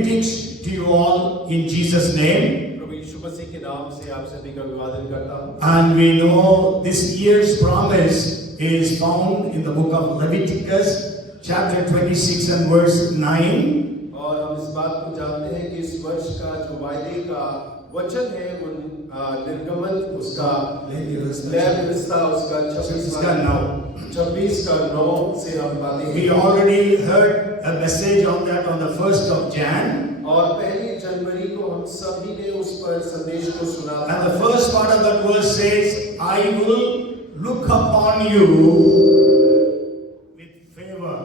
greetings to you all in Jesus' name. प्रभु यीशु मसीह के नाम से आप सभी का अभिवादन करता हूँ। And we know this year's promise is found in the book of Leviticus, chapter 26 and verse 9. और हम इस बात को जानते हैं कि इस वर्ष का जो वायदे का वचन है वो निर्गमन उसका व्यवस्था उसका 26 का 9 से हम पाते हैं। We already heard a message on that on the 1st of Jan. और पहली जनवरी को हम सभी ने उस पर संदेश को सुना था। And the first part of that verse says, I will look upon you with favor.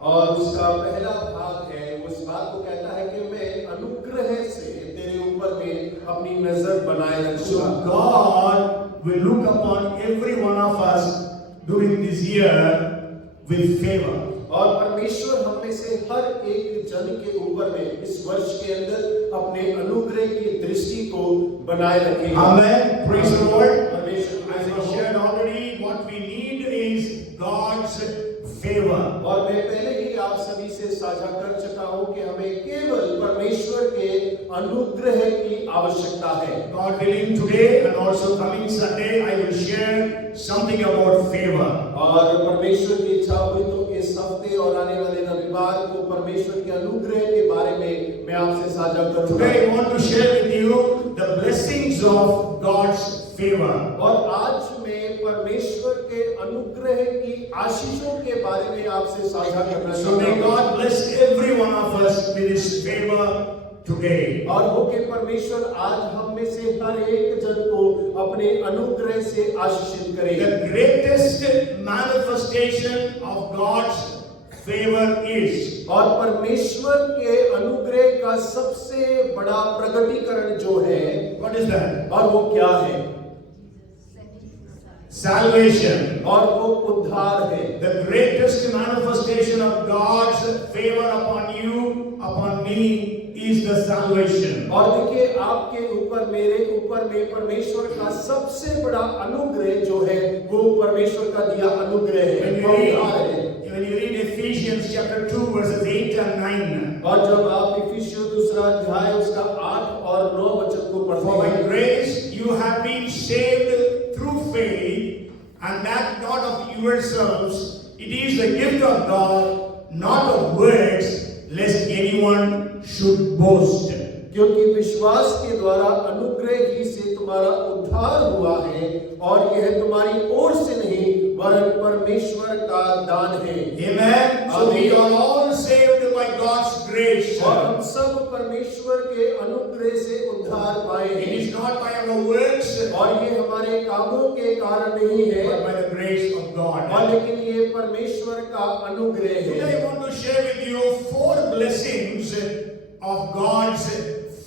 और उसका पहला भाग है वो इस बात को कहता है कि मैं अनुग्रह से तेरे ऊपर में अपनी नजर बनाए रखूंगा। So God will look upon every one of us during this year with favor. और परमेश्वर हम में से हर एक जन के ऊपर में इस वर्ष के अंदर अपने अनुग्रह की दृष्टि को बनाए रखेगा। Amen. Praise the Lord. परमेश्वर As I shared already, what we need is God's favor. और मैं पहले ही आप सभी से साझा कर चुका हूं कि हमें केवल परमेश्वर के अनुग्रह की आवश्यकता है। God willing, today and also coming Sunday, I will share something about favor. और परमेश्वर की इच्छा हुई तो इस हफ्ते और आने वाले रविवार को परमेश्वर के अनुग्रह के बारे में मैं आपसे साझा करूंगा। Today I want to share with you the blessings of God's favor. और आज मैं परमेश्वर के अनुग्रह की आशीषों के बारे में आपसे साझा करना So may चाहता हूं। God bless every one of us with His favor today. और हो के परमेश्वर आज हम में से हर एक जन को अपने अनुग्रह से आशीषित करे। The greatest manifestation of God's favor is, और परमेश्वर के अनुग्रह का सबसे बड़ा प्रकटीकरण जो है what is that? और वो क्या है? Salvation. और वो उद्धार है। The greatest manifestation of God's favor upon you, upon me, is the salvation. और देखिए आपके ऊपर मेरे ऊपर में परमेश्वर का सबसे बड़ा अनुग्रह जो है वो परमेश्वर का दिया अनुग्रह है, वो उद्धार है। When you read Ephesians chapter 2 verses 8 and 9, और जब आप इफिसियों दूसरा अध्याय उसका 8 और 9 वचन को पढ़ते for by हैं, grace you have been saved through faith, and that not of yourselves, it is the gift of God, not of works, lest anyone should boast. क्योंकि विश्वास के द्वारा अनुग्रह ही से तुम्हारा उद्धार हुआ है और यह तुम्हारी ओर से नहीं वरन परमेश्वर का दान है। Amen. So we are all saved by God's grace. और हम सब परमेश्वर के अनुग्रह से उद्धार पाए It हैं। is not by our works, और ये हमारे कामों के कारण नहीं है, but by the grace of God. और लेकिन ये परमेश्वर का अनुग्रह Today है। I want to share with you 4 blessings of God's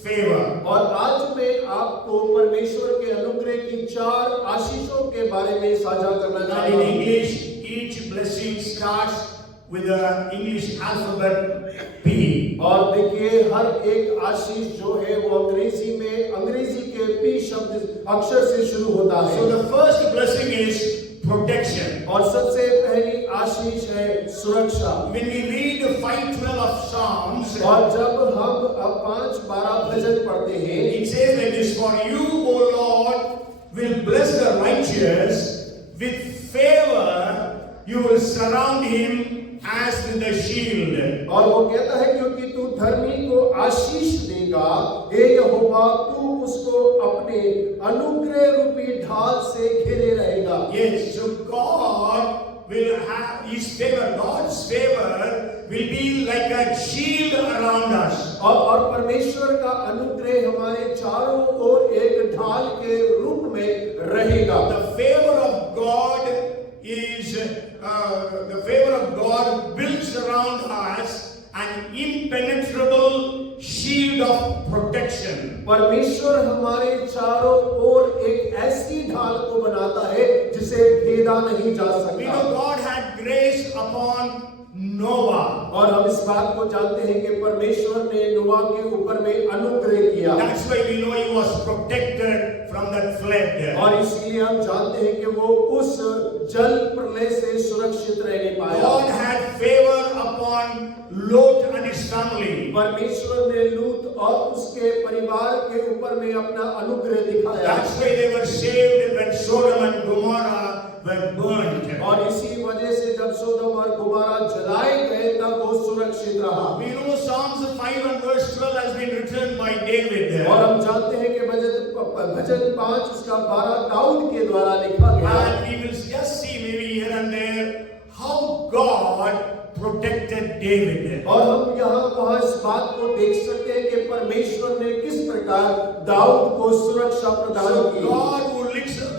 favor. और आज मैं आपको परमेश्वर के अनुग्रह की 4 आशीषों के बारे में साझा करना Now चाहता in हूँ। English, each blessing starts with the English alphabet P. और देखिए हर एक आशीष जो है वो अंग्रेजी में अंग्रेजी के P शब्द अक्षर से शुरू होता है। So the first blessing is protection. और सबसे पहली आशीष है सुरक्षा। When we read 5:12 of Psalms, और जब हम 5:12 भजन पढ़ते हैं, it says like this: For you, O Lord, will bless the righteous with favor. You will surround him as with a shield. और वो कहता है क्योंकि तू धर्मी को आशीष देगा, हे यहोवा तू उसको अपने अनुग्रह रूपी ढाल से घेरे रहेगा। Yes, so God will have His favor. God's favor will be like a shield around us. और परमेश्वर का अनुग्रह हमारे चारों ओर एक ढाल के रूप में रहेगा। The favor of God is the favor of God builds around us an impenetrable shield of protection. परमेश्वर हमारे चारों ओर एक ऐसी ढाल को बनाता है जिसे भेदा नहीं जा We सकता। know God had grace upon Noah. और हम इस बात को जानते हैं कि परमेश्वर ने नोआ के ऊपर में अनुग्रह किया। That's why we know he was protected from that flood. और इसलिए हम जानते हैं कि वो उस जल प्रलय से सुरक्षित रहने पाया। God had favor upon Lot and his family. परमेश्वर ने लूत और उसके परिवार के ऊपर में अपना अनुग्रह दिखाया। That's why they were saved when Sodom and Gomorrah were burnt. और इसी वजह से जब सोदोम और गुमोरा जलाए गए तब वो सुरक्षित रहा। We know Psalms 5 and verse 12 has been written by David. और हम जानते हैं कि भजन 5 उसका 12 दाऊद के द्वारा लिखा गया। And we will just see maybe here and there how God protected David. और हम यहाँ वहाँ इस बात को देख सकते हैं कि परमेश्वर ने किस प्रकार दाऊद को सुरक्षा प्रदान So की। God who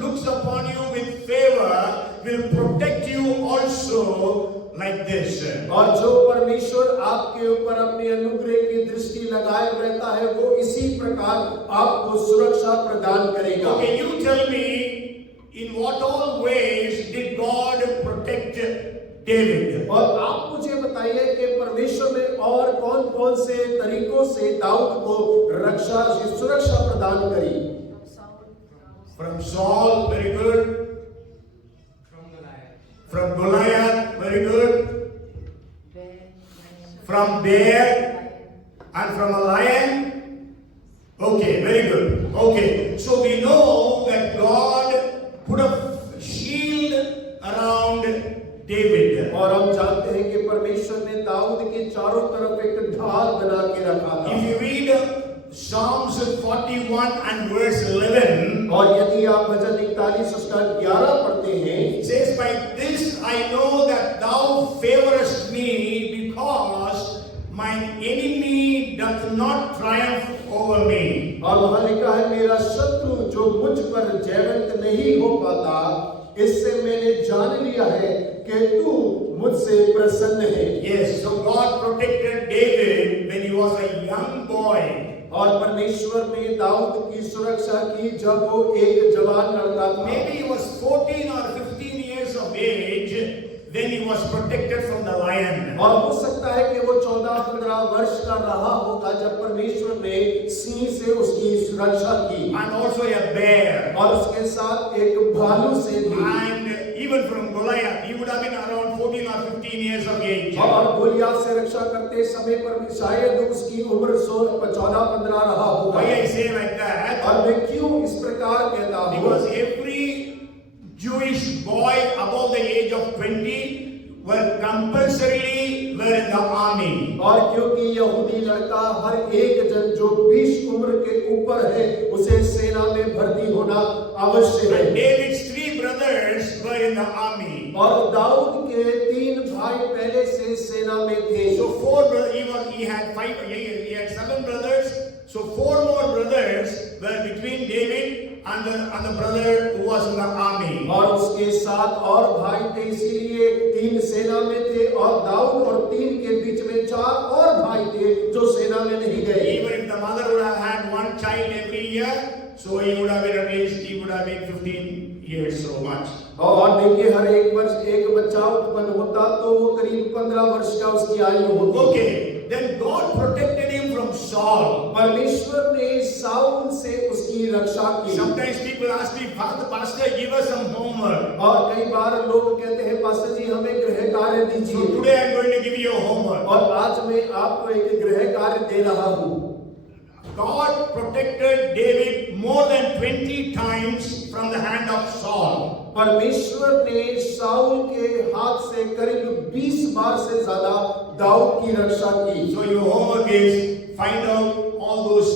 looks upon you with favor will protect you also like this. और जो परमेश्वर आपके ऊपर अपने अनुग्रह की दृष्टि लगाए रहता है वो इसी प्रकार आपको सुरक्षा प्रदान करेगा। Okay, you tell me in what all ways did God protect David? और आप मुझे बताइए कि परमेश्वर ने और कौन-कौन से तरीकों से दाऊद को रक्षा सुरक्षा प्रदान करी। From Saul, very good. From Goliath, very good. From bear and from a lion. Okay, very good. Okay, so we know that God put a shield around David. और हम जानते हैं कि परमेश्वर ने दाऊद के चारों तरफ एक ढाल बना के रखा था। If you read Psalms 41 and verse 11, और यदि आप भजन 41 उसका 11 पढ़ते हैं, it says, "By this I know that thou favorest me, because mine enemy doth not triumph over me." और वहाँ लिखा है मेरा शत्रु जो मुझ पर जयवंत नहीं हो पाता, इससे मैंने जान लिया है कि तू मुझसे प्रसन्न है। Yes, so God protected David when he was a young boy. और परमेश्वर ने दाऊद की सुरक्षा की जब वो एक जवान लड़का था। Maybe he was 14 or 15 years of age, then he was protected from the lion. और हो सकता है कि वो 14-15 वर्ष का रहा होगा जब परमेश्वर ने सिंह से उसकी सुरक्षा की। And also a bear. और उसके साथ एक भालू से भी। And even from Goliath, he would have been around 14 or 15 years of age. और गोलियत से रक्षा करते समय पर शायद उसकी उम्र 14-15 रहा होगा। Why I say like that? और मैं क्यों इस प्रकार कहता हूँ? Because every Jewish boy above the age of 20 were compulsorily were in the army. और क्योंकि यहूदी लड़का हर एक जन जो 20 उम्र के ऊपर है उसे सेना में भर्ती होना अवश्य है। And David's 3 brothers were in the army. और दाऊद के 3 भाई पहले से सेना में थे। So 4 brothers, he had 7 brothers. So 4 more brothers were between David and the brother who was in the army. और उसके 7 और भाई थे, इसीलिए 3 सेना में थे और दाऊद और 3 के बीच में 4 और भाई थे जो सेना में नहीं गए। Even if the mother would have had 1 child every year, so he would have been at least 15 years so much. और देखिए हर एक वर्ष एक बच्चा उत्पन्न होता तो वो करीब 15 वर्ष का उसकी आयु होती। Okay, then God protected him from Saul. परमेश्वर ने साउल से उसकी रक्षा की। Sometimes people ask me, Pastor, give us some homework. और कई बार लोग कहते हैं पास्टर जी हमें गृह कार्य So दीजिए। today I am going to give you a homework. और आज मैं आपको एक गृह कार्य दे रहा हूँ। God protected David more than 20 times from the hand of Saul. परमेश्वर ने साउल के हाथ से करीब 20 बार से ज्यादा दाऊद की रक्षा की। So your homework is find out all those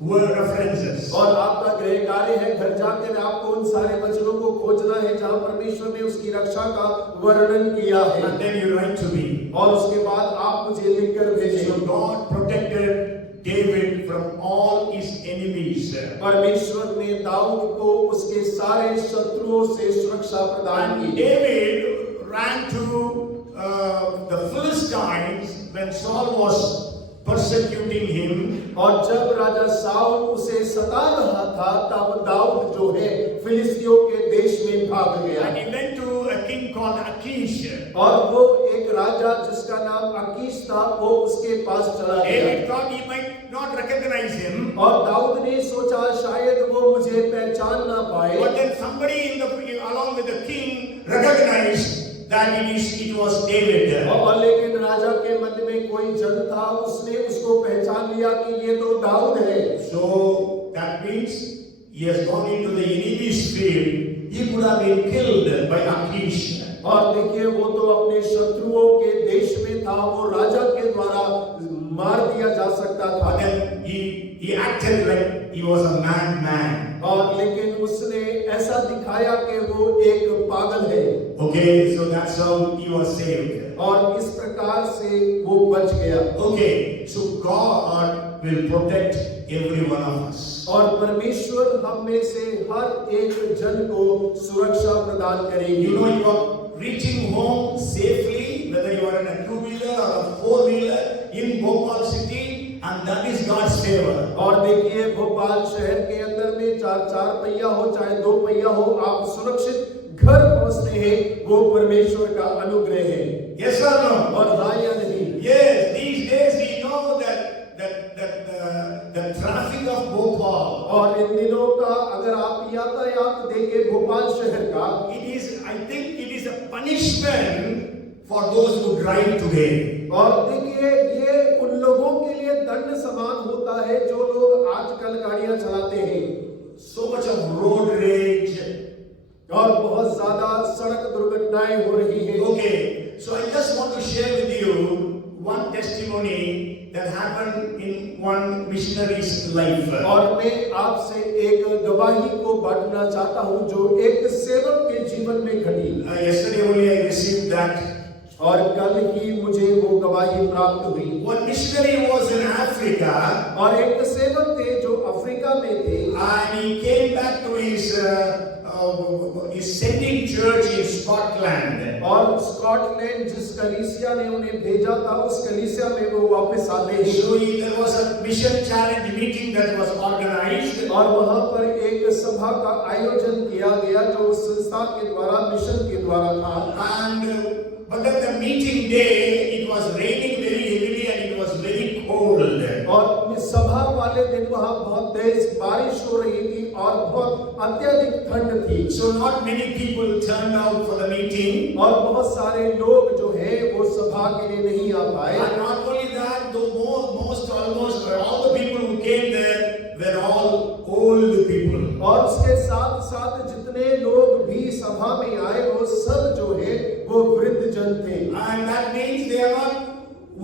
word references. और आपका गृह कार्य है घर जाकर आपको उन सारे वचनों को खोजना है जहां परमेश्वर ने उसकी रक्षा का वर्णन किया है। And then you write to me. और उसके बाद आप मुझे लिखकर भेजें। So God protected David from all his enemies. परमेश्वर ने दाऊद को उसके सारे शत्रुओं से सुरक्षा प्रदान And की। David ran to the Philistines when Saul was persecuting him. और जब राजा साउल उसे सता रहा था तब दाऊद जो है फिलिस्तियों के देश में भाग गया। And he went to a king called Achish. और वो एक राजा जिसका नाम अकीश था वो उसके पास चला गया। David thought he might not recognize him. और दाऊद ने सोचा शायद वो मुझे पहचान ना पाए। But then somebody along with the king recognized that it was David. और लेकिन राजा के मन में कोई जन था, उसने उसको पहचान लिया कि ये तो दाऊद है। So that means he has gone into the enemy's field. He could have been killed by Achish. और देखिए वो तो अपने शत्रुओं के देश में था, वो राजा के द्वारा मार दिया जा सकता था। But then he acted like he was a man. और लेकिन उसने ऐसा दिखाया कि वो एक पागल है। Okay, so that's how he was saved. और इस प्रकार से वो बच गया। Okay, so God will protect every one of us. और परमेश्वर हम में से हर एक जन को सुरक्षा प्रदान करेंगे। You know, you are reaching home safely, whether you are in a two-wheeler or a four-wheeler in Bhopal city, and that is God's favor. और देखिए भोपाल शहर के अंदर में चार पहिया हो चाहे दो पहिया हो, आप सुरक्षित घर पहुंचते हैं, वो परमेश्वर का अनुग्रह है। Yes or no? और हाँ या नहीं? Yes, these days we know that the traffic of Bhopal, और इन दिनों का अगर आप यातायात देखें भोपाल शहर का, I think it is a punishment for those who drive today. और देखिए ये उन लोगों के लिए दंड समान होता है जो लोग आजकल गाड़ियां चलाते हैं। So much of road rage. और बहुत ज्यादा सड़क दुर्घटनाएं हो रही हैं। Okay, so I just want to share with you one testimony that happened in one missionary's life. और मैं आपसे एक गवाही को बांटना चाहता हूं जो एक सेवक के जीवन में घटी। Yesterday only I received that. और कल ही मुझे वो गवाही प्राप्त हुई। One missionary was in Africa. और एक सेवक थे जो अफ्रीका में थे। And he came back to his sending church in Scotland. और स्कॉटलैंड जिस कलीसिया ने उन्हें भेजा था, उस कलीसिया में वो वापस आते हैं। So there was a mission challenge meeting that was organized. और वहां पर एक सभा का आयोजन किया गया जो उस संस्था के द्वारा, मिशन के द्वारा था। And but then the meeting day, it was raining very heavily and it was very cold. और सभा वाले दिन वहां बहुत तेज बारिश हो रही थी और बहुत अत्यधिक ठंड थी। So not many people turned out for the meeting. और बहुत सारे लोग जो है वो सभा के लिए नहीं आ पाए। And not only that, almost all the people who came there were all old people. और उसके साथ साथ जितने लोग भी सभा में आए वो सब जो है वो वृद्ध जन थे। And that means they are not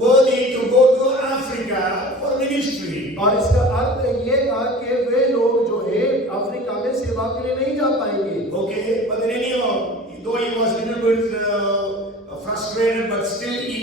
worthy to go to Africa for ministry. और इसका अर्थ ये था कि वे लोग जो है अफ्रीका में सेवा के लिए नहीं जा पाएंगे। Okay, but then anyhow, though he was a little bit frustrated, but still he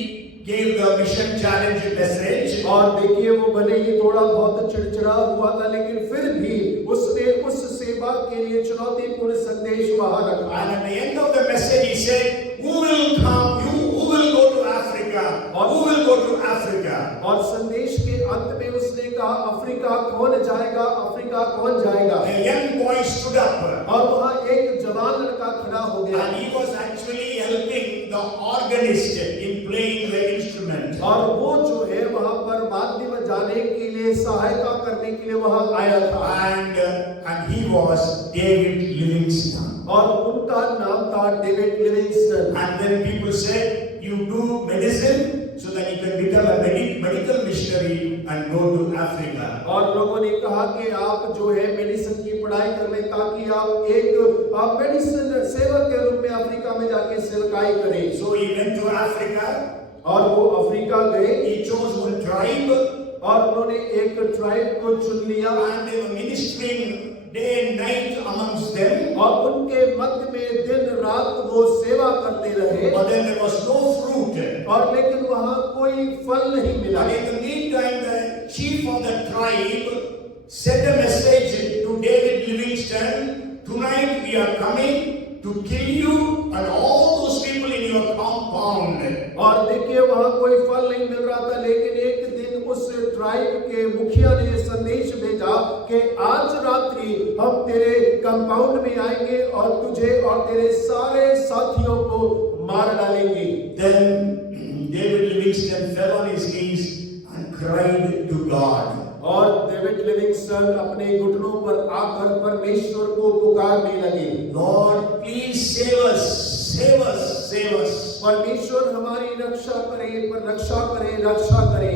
gave the mission challenge message. और देखिए वो भले ही थोड़ा बहुत चिड़चिड़ा हुआ था, लेकिन फिर भी उसने उस सेवा के लिए चुनौतीपूर्ण संदेश वहां रखा। And at the end of the message, he said, "Who will come? Who will go to Africa? Or who will go to Africa?" और संदेश के अंत में उसने कहा, अफ्रीका कौन जाएगा, अफ्रीका कौन जाएगा। A young boy stood up. और वहाँ एक जवान लड़का खड़ा हो गया। And he was actually helping the organist in playing the instrument. और वो जो है वहाँ पर वाद्य बजाने के लिए सहायता करने के लिए वहाँ आया था। And he was David Livingstone. और उनका नाम था David Livingstone. And then people said, "You do medicine so that you can become a medical missionary and go to Africa." और लोगों ने कहा कि आप जो है मेडिसिन की पढ़ाई कर लें ताकि आप मेडिसिन सेवक के रूप में अफ्रीका में जाके सेवकाई करें। So he went to Africa. और वो अफ्रीका गए। He chose one tribe. और उन्होंने एक ट्राइब को चुन लिया। And they were ministering day and night amongst them. और उनके मध्य में दिन रात वो सेवा करते रहे। But then there was no fruit. और लेकिन वहाँ कोई फल नहीं मिला। But in the meantime, the chief of the tribe sent a message to David Livingstone, "Tonight we are coming to kill you and all those people in your compound." और देखिए वहाँ कोई फल नहीं मिल रहा था, लेकिन एक दिन उस ट्राइब के मुखिया ने संदेश भेजा कि आज रात्रि हम तेरे कंपाउंड में आएंगे और तुझे और तेरे सारे साथियों को मार डालेंगे। Then David Livingstone fell on his knees and cried to God. और डेविड लिविंगस्टन अपने घुटनों पर आकर परमेश्वर को पुकारने लगे। "Lord, please save us. save us, save us. परमेश्वर हमारी रक्षा करे, पर रक्षा करे, रक्षा करे।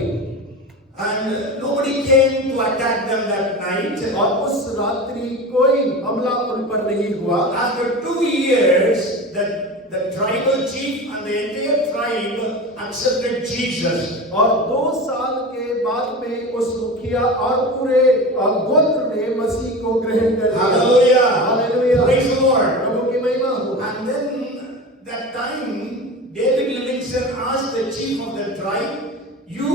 And nobody came to attack them that night. और उस रात्रि कोई हमला उन पर नहीं हुआ। After 2 years, the tribal chief and the entire tribe accepted Jesus. और 2 साल के बाद में उस मुखिया और पूरे गोत्र ने मसीह को ग्रहण कर लिया। Hallelujah. Hallelujah. Praise the Lord. प्रभु की महिमा हो। And then that time, David Livingston asked the chief of the tribe, "You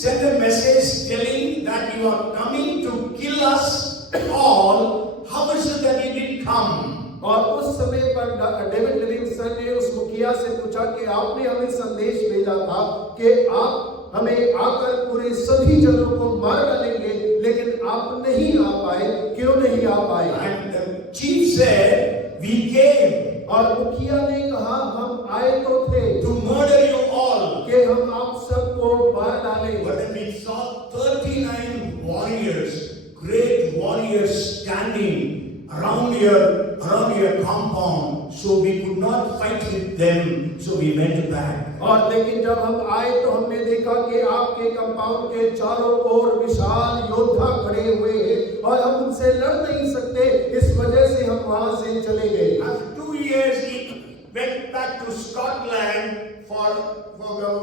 sent a message telling that you are coming to kill us all. How is it that you didn't come?" और उस समय पर David Livingstone ने उस मुखिया से पूछा कि आपने हमें संदेश भेजा था कि आप हमें आकर पूरे सभी जनों को मार डालेंगे, लेकिन आप नहीं आ पाए, क्यों नहीं आ पाए? And the chief said, "We came और मुखिया ने कहा हम आए तो थे to murder you all." कि हम आप सबको मार डालें। But then we saw 39 warriors, great warriors standing around your compound, so we could not fight with them, so we went back. और लेकिन जब हम आए तो हमने देखा कि आपके कंपाउंड के चारों ओर विशाल योद्धा खड़े हुए हैं और हम उनसे लड़ नहीं सकते, इस वजह से हम वहां से चले गए। After 2 years, he went back to Scotland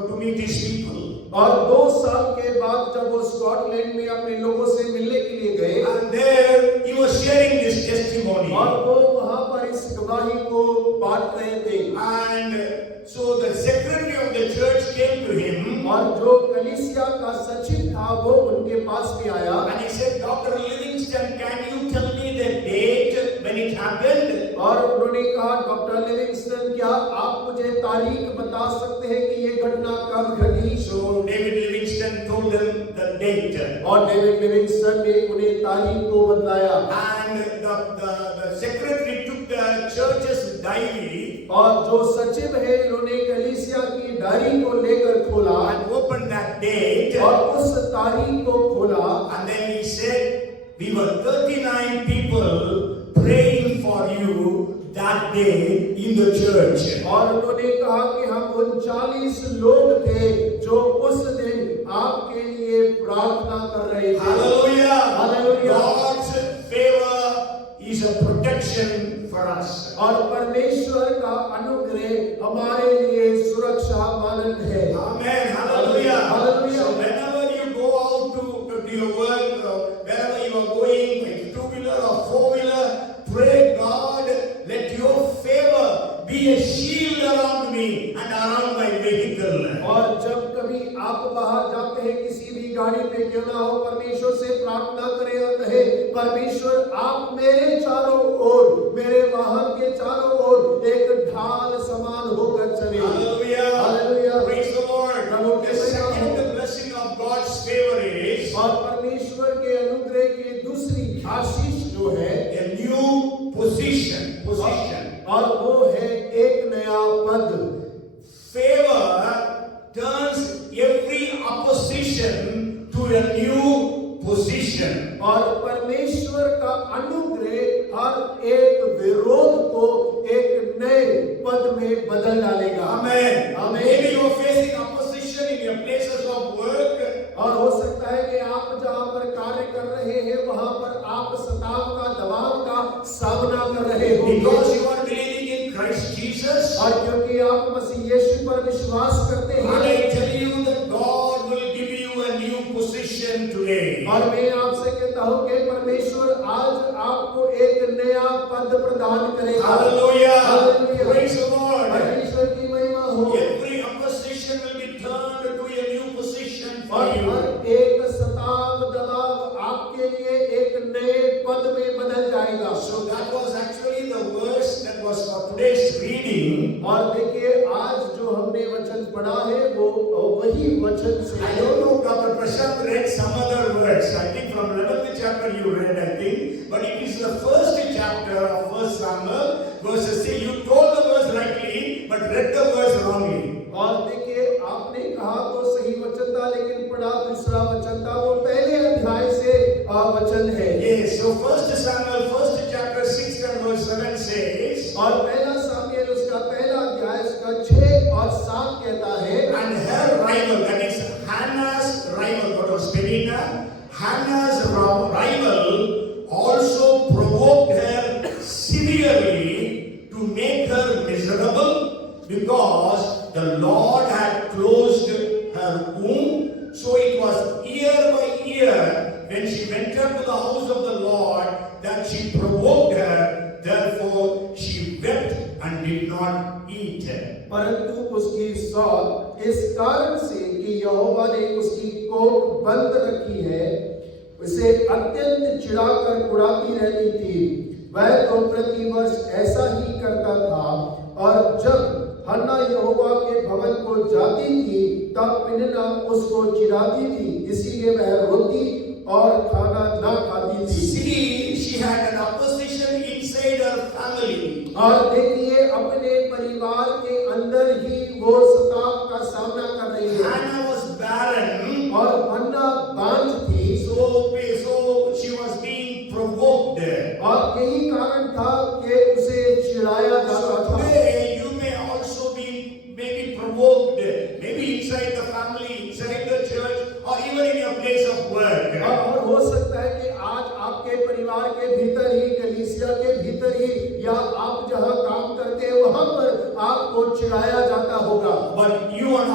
to meet his people. और 2 साल के बाद जब वो स्कॉटलैंड में अपने लोगों से मिलने के लिए गए, And there he was sharing this testimony. और वो वहां पर इस गवाही को बांट रहे थे। And so the secretary of the church came to him. और जो कलीसिया का सचिव था वो उनके पास भी आया। And he said, "Dr. Livingston, can you tell me the date when it happened?" और उन्होंने कहा, डॉक्टर लिविंगस्टन, क्या आप मुझे तारीख बता सकते हैं कि ये घटना कब घटी? So David Livingston told them the date. और डेविड लिविंगस्टन ने उन्हें तारीख को बताया। And the secretary took the church's diary और जो सचिव है उन्होंने कलीसिया की डायरी को लेकर खोला and opened that date. और उस तारीख को खोला। And then he said, "We were 39 people praying for you that day in the church." और उन्होंने कहा कि हम 39 लोग थे जो उस दिन आपके लिए प्रार्थना कर रहे थे। Hallelujah. Hallelujah. God's favor is a protection for us. और परमेश्वर का अनुग्रह हमारे लिए सुरक्षा मानक है। Amen. Hallelujah. Hallelujah. So whenever you go out to your work, or wherever you are going, with 2-wheeler or 4-wheeler, pray, "God, let your favor be a shield around me and around my vehicle." और जब कभी आप बाहर जाते हैं किसी भी गाड़ी पे क्यों ना हो, परमेश्वर से प्रार्थना करें और कहे, परमेश्वर आप मेरे चारों ओर, मेरे वाहन के चारों ओर एक ढाल समान होकर चले। Hallelujah. Hallelujah. Praise the Lord. Prabhu The के महिमा हो। second blessing of God's favor is और परमेश्वर के अनुग्रह की दूसरी आशीष जो है a new position. और वो है एक नया पद। Favor turns every opposition to a new position. और परमेश्वर का अनुग्रह हर एक विरोध को एक नए पद में बदल डालेगा। Amen. Amen. Maybe you are facing opposition in your places of work. और हो सकता है कि आप जहाँ पर कार्य कर रहे हैं वहाँ पर आप सताव का, दबाव का सामना कर रहे हो, Because you are believing in Christ Jesus. और क्योंकि आप मसीह यीशु पर विश्वास करते And हैं। I tell you that God will give you a new position today. और मैं आपसे कहता हूँ कि परमेश्वर आज आपको एक नया पद प्रदान करेगा। Hallelujah. Hallelujah. Praise the Lord. परमेश्वर की महिमा हो। Every opposition will be turned to a new position for और you. हर एक सताव, दबाव आपके लिए एक नए पद में बदल जाएगा। So that was actually the verse that was for today's reading. और देखिए आज जो हमने वचन पढ़ा है वो वही वचन से I don't know, Dr. Prashant read some other words. I think from 11th chapter you read, I think. But it is the first chapter of 1 Samuel, verses 3. You told the verse rightly, but read the verse wrongly. और देखिए आपने कहा तो सही वचन था, लेकिन पढ़ा दूसरा वचन था। वो पहले अध्याय से वचन है। Yes, so 1 Samuel, 1st chapter, 6th and verse 7 says, और पहला सामुएल उसका पहला साथ कहता है, and her rival, that is Hannah's rival, what was Penina, Hannah's rival also provoked her severely to make her miserable because the Lord had closed her womb. So it was year by year when she went up to the house of the Lord that she provoked her. Therefore she wept and did not eat. परंतु उसकी सौत इस कारण से कि यहोवा ने उसकी कोख बंद रखी है, उसे अत्यंत चिढ़ाकर कुढ़ाती रहती थी। वह तो प्रतिवर्ष ऐसा ही करता था, और जब हन्ना यहोवा के भवन को जाती थी तब पिनिन्ना उसको चिढ़ाती थी, इसीलिए वह रोती और खाना ना खाती थी। See, she had an opposition inside her family. और देखिए अपने परिवार के अंदर ही वो सताव का सामना कर रही है। Hannah was barren, और हन्ना बांझ थी, so she was being provoked. और यही कारण था कि उसे चिढ़ाया जाता So था। today you may also be maybe provoked, maybe inside the family, inside the church, or even in your place of work. और हो सकता है कि आज आपके परिवार के भीतर ही, कलीसिया के भीतर ही, या आप जहां काम करते हैं वहां पर आपको चिढ़ाया जाता होगा। But you and I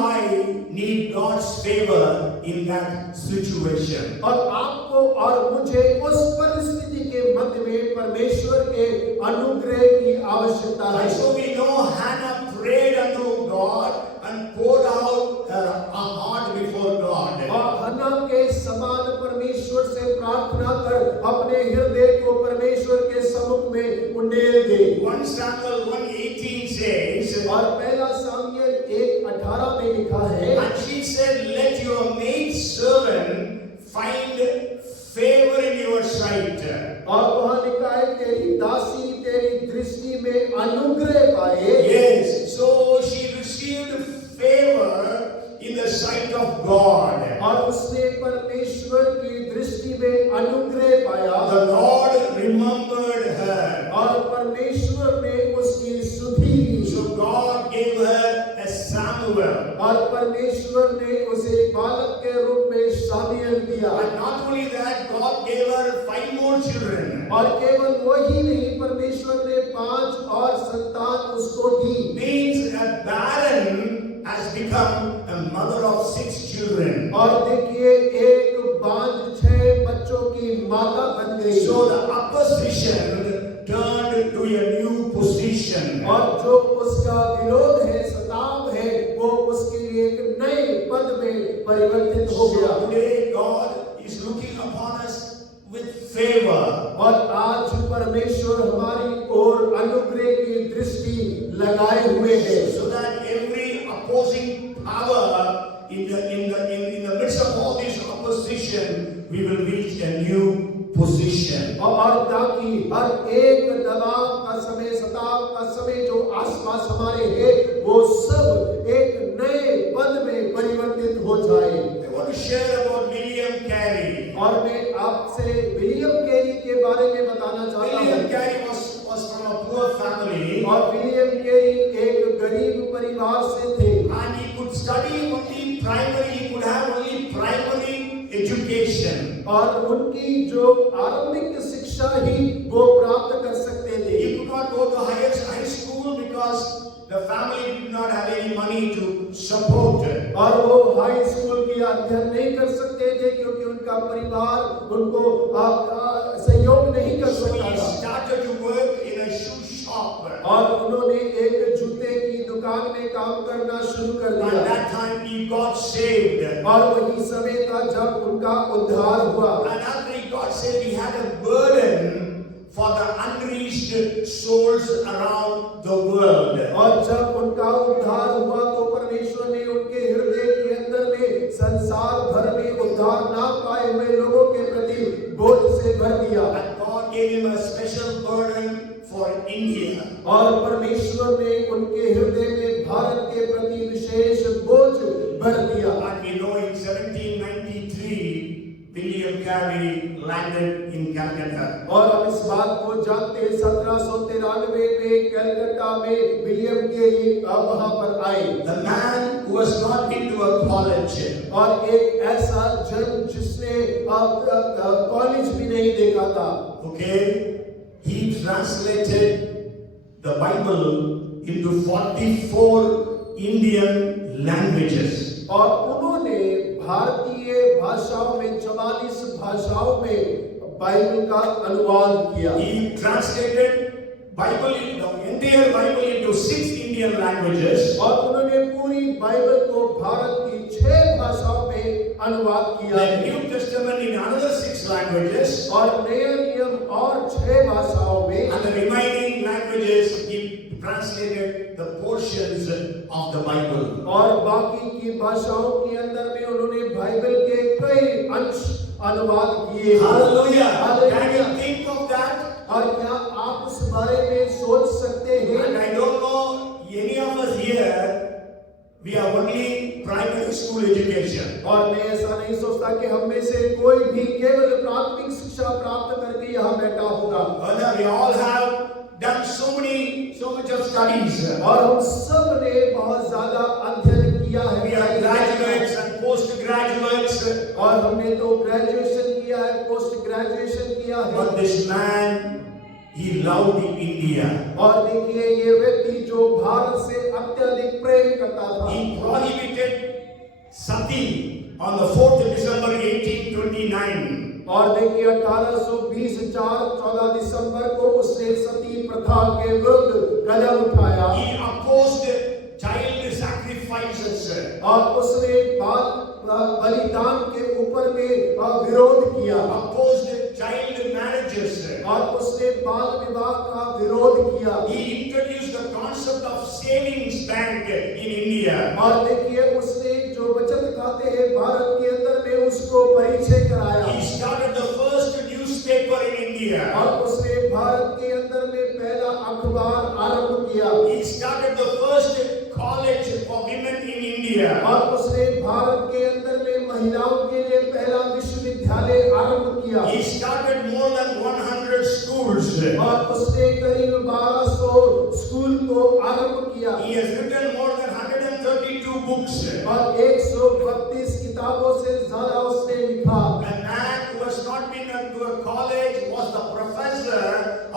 need God's favor in that situation. और आपको और मुझे उस परिस्थिति के मध्य में परमेश्वर के अनुग्रह की आवश्यकता है। And so we know Hannah prayed unto God and poured out her heart before God. और हन्ना के समान परमेश्वर से प्रार्थना कर अपने हृदय को परमेश्वर के सम्मुख में उंडेल दे। 1 Samuel 1:18 says, और पहला सामुएल 1:18 में लिखा है, and she said, let your maid servant find favor in your sight. और वहां लिखा है, तेरी दासी तेरी दृष्टि में अनुग्रह पाए। Yes, so she received favor in the sight of God. और उसने परमेश्वर की दृष्टि में अनुग्रह पाया। The Lord remembered her. और परमेश्वर ने उसकी सुधि की। So God gave her a Samuel. और परमेश्वर ने उसे बालक के रूप में शामिल दिया। And not only that, God gave her 5 more children. और केवल वही नहीं, परमेश्वर ने 5 और संतान उसको दी। Means a barren has become a mother of 6 children. और देखिए एक बांझ 6 बच्चों की माता बन गई। So the opposition turned to a new position. और जो उसका विरोध है, सताव है, वो उसके लिए एक नए पद में परिवर्तित हो गया। So today God is looking upon us with favor. और आज परमेश्वर हमारी ओर अनुग्रह की दृष्टि लगाए हुए है। So that every opposing power in the midst of all this opposition, we will reach a new position. और ताकि हर एक दबाव का समय, सताव का समय जो आसपास हमारे है, वो सब एक नए पद में परिवर्तित हो जाए। I want to share about William Carey. और मैं आपसे विलियम कैरी के बारे में बताना चाहता William हूँ। Carey was from a poor family, और विलियम कैरी एक गरीब परिवार से थे। and he could study only primary. He could have only primary education. और उनकी जो आरंभिक शिक्षा ही वो प्राप्त कर सकते थे। He could not go to high school because the family did not have any money to support. और वो हाई स्कूल की अध्ययन नहीं कर सकते थे क्योंकि उनका परिवार उनको सहयोग नहीं कर So सकता he था। started to work in a shoe shop. और उन्होंने एक जूते की दुकान में काम करना शुरू कर At दिया। that time he got saved. और वही समय था जब उनका उद्धार हुआ। And after he got saved, he had a burden for the unreached souls around the world. और जब उनका उद्धार हुआ तो परमेश्वर ने उनके हृदय के अंदर में संसार भर में उद्धार ना पाए हुए लोगों के प्रति बोझ से भर दिया। And God gave him a special burden for India. और परमेश्वर ने उनके हृदय में भारत के प्रति विशेष बोझ भर दिया। And we know in 1793, William Carey landed in Calcutta. और हम इस बात को जानते हैं 1793 में कलकत्ता में विलियम कैरी वहां पर आए। The man college. और एक ऐसा जन जिसने कॉलेज भी नहीं देखा था, Okay, he translated the Bible into 44 Indian languages. और उन्होंने भारतीय भाषाओं में 44 भाषाओं में बाइबल का अनुवाद किया। He translated Bible, the entire Bible into 6 Indian languages. और उन्होंने पूरी बाइबल को भारत की 6 भाषाओं में अनुवाद किया। The New Testament in another 6 languages. और नया नियम और 6 भाषाओं में। And the remaining languages he translated the portions of the Bible. और बाकी की भाषाओं के अंदर में उन्होंने बाइबल के कई अंश अनुवाद किए। Hallelujah! Hallelujah. Can you think of that? और क्या आप उस बारे में सोच सकते हैं? And I don't know any of us here, we are only primary school education. और मैं ऐसा नहीं सोचता कि हम में से कोई भी केवल प्राथमिक शिक्षा प्राप्त करके यहाँ बैठा होगा। We all have done so much of studies. और हम सब ने बहुत ज्यादा अध्ययन किया है। We are graduates and postgraduates. और हमने तो ग्रेजुएशन किया है, पोस्ट ग्रेजुएशन किया है। But this man, he loved India. और देखिए ये व्यक्ति जो भारत से अत्यधिक प्रेम करता था। He prohibited sati on the 4th December 1829. और देखिए 1820 14 दिसंबर को उसने सती प्रथा के विरुद्ध कदम उठाया। He opposed child sacrifices. और उसने बलिदान के ऊपर में विरोध किया। Opposed child marriages. और उसने बाल विवाह का विरोध किया। He introduced the concept of savings bank in India. और देखिए उसने जो बचत खाते हैं भारत के अंदर में उसको परिचय कराया। He started the first newspaper in India. और उसने भारत के अंदर में पहला अखबार आरंभ किया। He started the first college for women in India. और उसने भारत के अंदर में महिलाओं के लिए पहला विश्वविद्यालय आरंभ किया। He started more than 100 schools. और उसने करीब 1200 स्कूल को आरंभ किया। He has written more than 132 books. और 132 किताबों से ज्यादा उसने लिखा। A man who has not been to a college was the professor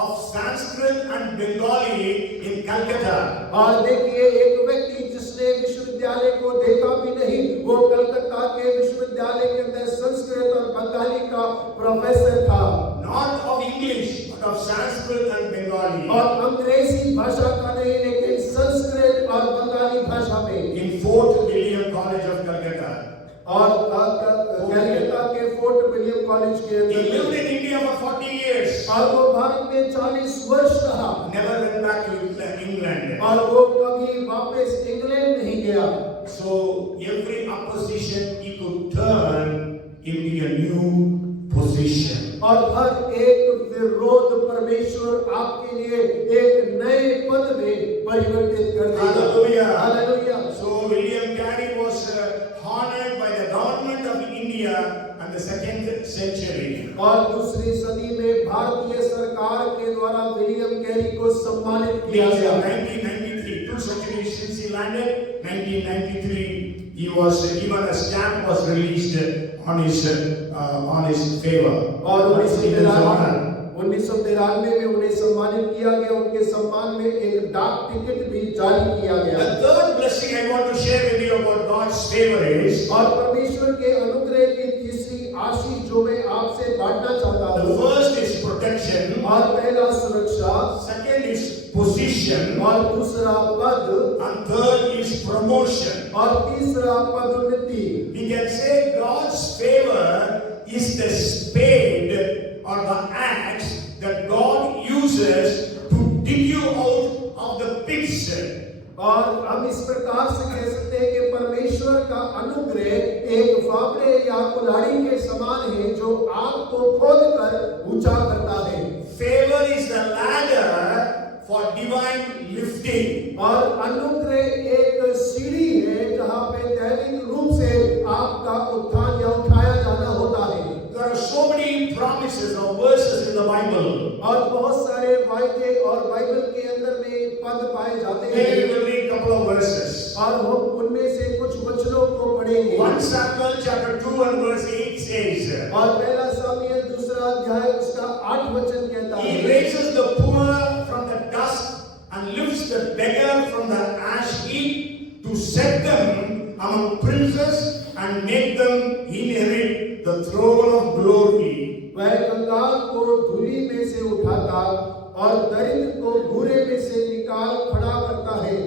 of Sanskrit and Bengali in Calcutta. और देखिए एक व्यक्ति जिसने विश्वविद्यालय को देखा भी नहीं, वो कलकत्ता के विश्वविद्यालय के अंदर संस्कृत और बंगाली का प्रोफेसर था। Not of English, but of Sanskrit and Bengali. और अंग्रेजी भाषा का नहीं, लेकिन संस्कृत और बंगाली भाषा में। In Fort William College of Calcutta. और कलकत्ता के फोर्ट विलियम कॉलेज के He अंदर। lived in India for 40 years. और वो भारत में 40 वर्ष रहा। Never went back to England. और वो कभी वापस इंग्लैंड नहीं गया। So every opposition he could turn into a new position. और हर एक विरोध परमेश्वर आपके लिए एक नए पद में परिवर्तित कर देगा। Hallelujah. Hallelujah. So William Carey was honored by the government of India in the 2nd century. और दूसरी सदी में भारतीय सरकार के द्वारा विलियम कैरी को सम्मानित किया गया। 1993, 2 centuries since he landed. 1993, he was even a stamp was released on his favor. और It is honor. 1993 में उन्हें सम्मानित किया गया। उनके सम्मान में एक डाक टिकट भी जारी किया The गया। third blessing I want to share with you about God's favor is और परमेश्वर के अनुग्रह की तीसरी आशीष जो मैं आपसे बांटना चाहता the हूँ। first is protection, और पहला सुरक्षा, second is position, और दूसरा पद, and third is promotion. और तीसरा पदोन्नति। We can say God's favor is the spade or the axe that God uses to dig you out of the pits. और हम इस प्रकार से कह सकते हैं कि परमेश्वर का अनुग्रह एक फावड़े या कुल्हाड़ी के समान है जो आपको खोदकर ऊंचा करता है। Favor is the ladder for divine lifting. और अनुग्रह एक सीढ़ी है जहाँ पे दैविक रूप से आपका उत्थान या उठाया जाना होता है। There are so many promises or verses in the Bible. और बहुत सारे वायदे और बाइबल के अंदर में पद पाए जाते Maybe we हैं। will read a couple of verses. और हम उनमें से कुछ वचनों को पढ़ेंगे। देंगे। 1 Samuel chapter 2 and verse 8 says, और पहला सामुएल दूसरा अध्याय उसका 8 वचन कहता He है, raises the poor from the dust and lifts the beggar from the ash heap to set them among princes and make them inherit the throne of glory. वह कंगाल को धूलि में से उठाता और दरिद्र को भूरे में से निकाल खड़ा करता है,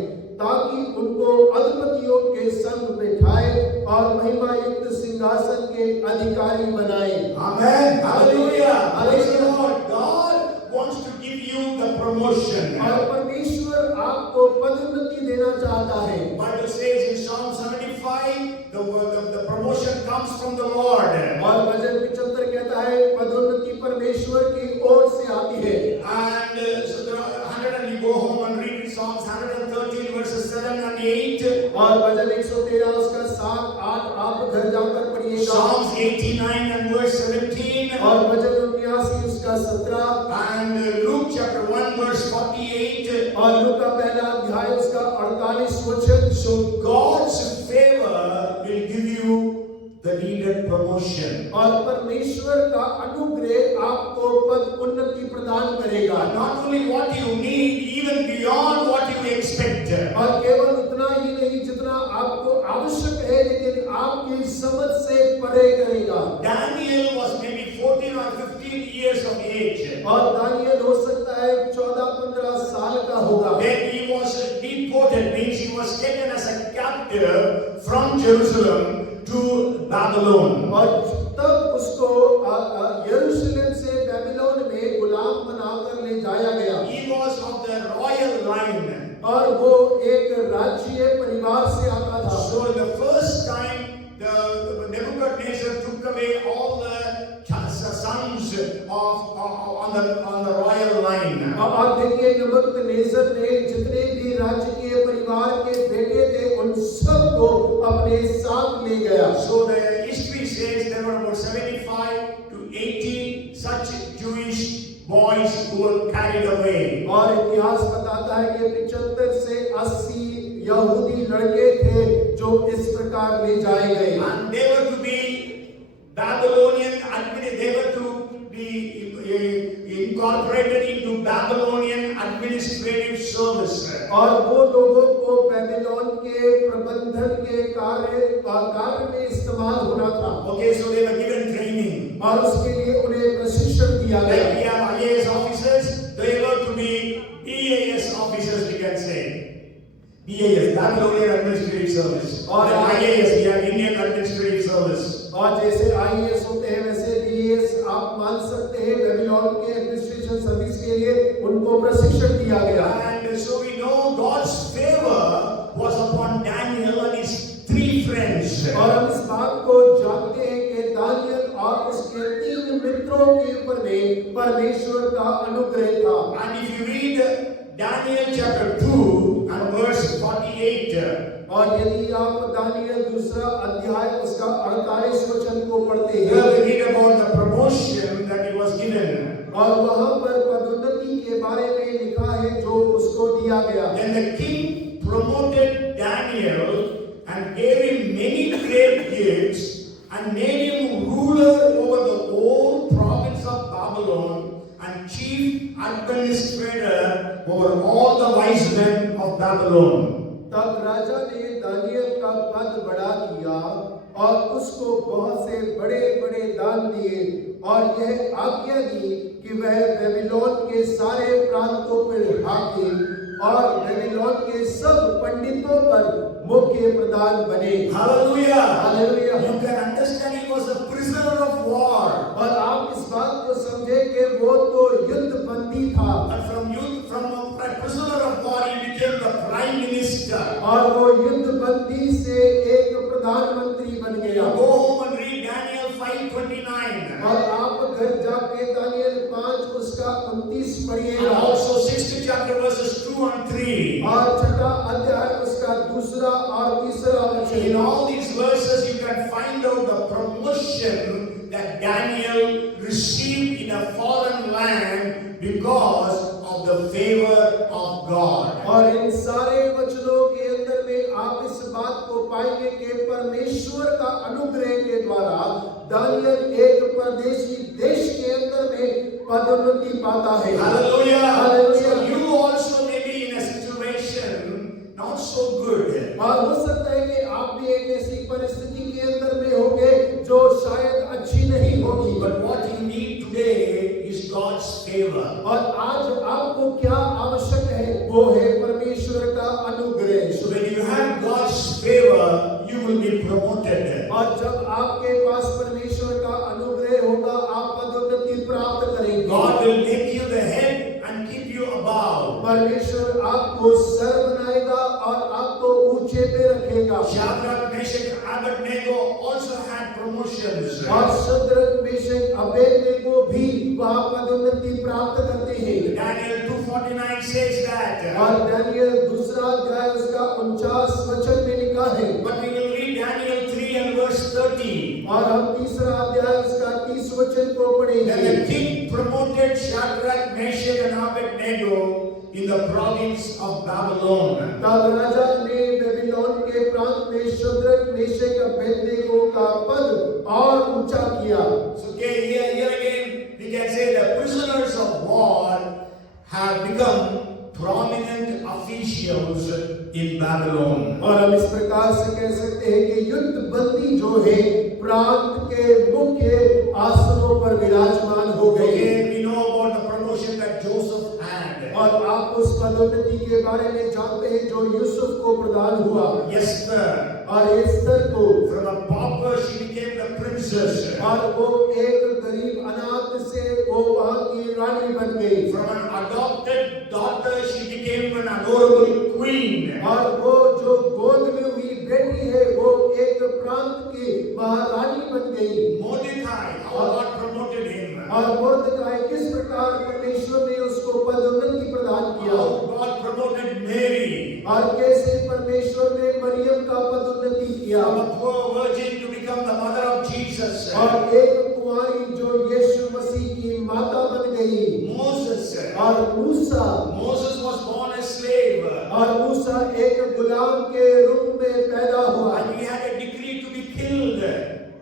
ताकि उनको अधिपतियों के संग बैठाए और महिमा युक्त सिंहासन के अधिकारी बनाए। Amen. Hallelujah. Praise the Lord. God wants to give you the promotion. और परमेश्वर आपको पदोन्नति देना चाहता है। Bible says in Psalm 75, the promotion comes from the Lord. और भजन 75 कहता है पदोन्नति परमेश्वर की ओर से आती है। And so there are 100, and you go home and read Psalms 113 verses 7 and 8. और भजन 113 उसका 7, 8 आप घर जाकर पढ़िएगा। Psalms 89 and verse 17. और भजन 79 उसका 17 And Luke chapter 1 verse 48. और लूका पहला अध्याय उसका 48 वचन। So God's favor will give you the needed promotion. और परमेश्वर का अनुग्रह आपको पद उन्नति प्रदान करेगा। Not only what you need, even beyond what you expect. और केवल उतना ही नहीं जितना आपको आवश्यक है, लेकिन आपकी समझ से परे करेगा। Daniel was maybe 14 or 15 years of age. और दानियल हो सकता है 14-15 साल का होगा। When he was deported, means he was taken as a captive from Jerusalem to Babylon. और तब उसको यरूशलेम से बेबीलोन में गुलाम बनाकर ले जाया गया। He was of the royal line. और वो एक राज्य परिवार से आता था। So the first time the Nebuchadnezzar took away all the sons on the royal line. और देखिए नबूकदनेस्सर ने जितने भी राजकीय परिवार के बेटे थे उन सबको अपने साथ ले गया। So the history says there were about 75 to 80 such Jewish boys who were carried away. और इतिहास बताता है कि 75 से 80 यहूदी लड़के थे जो इस प्रकार ले जाए गए। And they were to be Babylonian, they were to be incorporated into Babylonian administrative service. और वो लोगों को बेबीलोन के प्रबंधन के कार्य में इस्तेमाल होना था। Okay, so they were given training. और उसके लिए उन्हें प्रशिक्षण दिया गया। Like we have IAS officers, they were to be BAS officers, we can say. BAS, Babylonian Administrative Service. और IAS, we have Indian Administrative Service. और जैसे IAS होते हैं वैसे BAS आप मान सकते हैं बेबीलोन के एडमिनिस्ट्रेशन सर्विस के लिए उनको प्रशिक्षण दिया गया। And so we know God's favor was upon Daniel and his 3 friends. और हम इस बात को जानते हैं कि दानियल और उसके 3 मित्रों के ऊपर में परमेश्वर का अनुग्रह था। And if you read Daniel chapter 2 and verse 48, और यदि आप दानियल दूसरा अध्याय उसका 48 वचन को पढ़ते you हैं, will read about the promotion that he was given. और वहां पर पदोन्नति के बारे में लिखा है जो उसको दिया गया। Then the king promoted Daniel and gave him many great gifts and made him ruler over the whole province of Babylon and chief administrator over all the wise men of Babylon. तब राजा ने Daniel का पद बढ़ा दिया और उसको बहुत से बड़े बड़े दान दिए और यह आज्ञा दी कि वह बेबीलोन के सारे प्रांतों पर हाकिम और बेबीलोन के सब पंडितों पर मुख्य प्रधान बने। Hallelujah! Hallelujah. You can understand he was a prisoner of war. और आप इस बात को समझे कि वो तो युद्ध बंदी था। And from a prisoner of war he became the prime minister. और वो युद्ध बंदी से एक प्रधानमंत्री बन गया। Go home and read Daniel 5:29. और आप घर जाके दानियल 5 उसका 29 And पढ़िएगा। also 6th chapter verses 2 and 3. और 6वां अध्याय उसका 2 और 3 वचन। In all these verses you can find out the promotion that Daniel received in a foreign land because of the favor of God. और इन सारे वचनों के अंदर में आप इस बात को पाएंगे पाएंगे कि परमेश्वर का अनुग्रह के द्वारा दानियल एक परदेशी देश के अंदर में पदोन्नति पाता है। Hallelujah. Hallelujah. So you also may be in a situation not so good. और हो सकता है कि आप भी एक ऐसी परिस्थिति के अंदर में होंगे जो शायद अच्छी नहीं होगी। But what you need today is God's favor. और आज आपको क्या आवश्यक है वो है परमेश्वर का अनुग्रह। So when you have God's favor, you will be promoted. और जब आपके पास परमेश्वर का अनुग्रह होगा आप पदोन्नति प्राप्त करेंगे। God will make you the head and keep you above. परमेश्वर आपको सर बनाएगा और आपको ऊंचे पे रखेगा। Shadrach, Meshach, Abednego also had promotions. और शद्रक, मेशक, अबेदनेगो भी वहाँ पदोन्नति प्राप्त करते हैं। Daniel 2:49 says that. और दानियल दूसरा अध्याय उसका 49 वचन में लिखा है। But we will read Daniel 3 and verse 30. और हम तीसरा अध्याय उसका 30 वचन को Then पढ़ेंगे। the king promoted Shadrach, Meshach and Abednego in the province of Babylon. तब राजा ने बेबीलोन के प्रांत में शद्रक, मेशक, अबेदनेगो का पद और ऊंचा किया। So okay, here again we can say the prisoners of war have become prominent officials in Babylon. और हम इस प्रकार से कह सकते हैं कि युद्ध बंदी जो है प्रांत के मुख्य आसनों पर विराजमान हो गए। Again we know about the promotion that Joseph had. और आप उस पदोन्नति के बारे में जानते हैं जो यूसुफ को प्रदान हुआ। Esther, और एस्तर को from a pauper she became the princess. और वो एक गरीब अनाथ से वो वहाँ की रानी बन गई। From an adopted daughter she became an adorable queen. और वो जो गोद में हुई बेटी है वो एक प्रांत की महारानी बन गई। Mordecai, how God promoted him. और मुर्दकाई किस प्रकार परमेश्वर ने उसको पदोन्नति प्रदान किया। How God promoted Mary. और कैसे परमेश्वर ने मरियम का पदोन्नति किया। From a poor virgin to become the mother of Jesus. और एक कुंवारी जो यीशु मसीह की माता बन गई। Moses. और मूसा Moses was born a slave. और मूसा एक गुलाम के रूप में पैदा हुआ। And he had a decree to be killed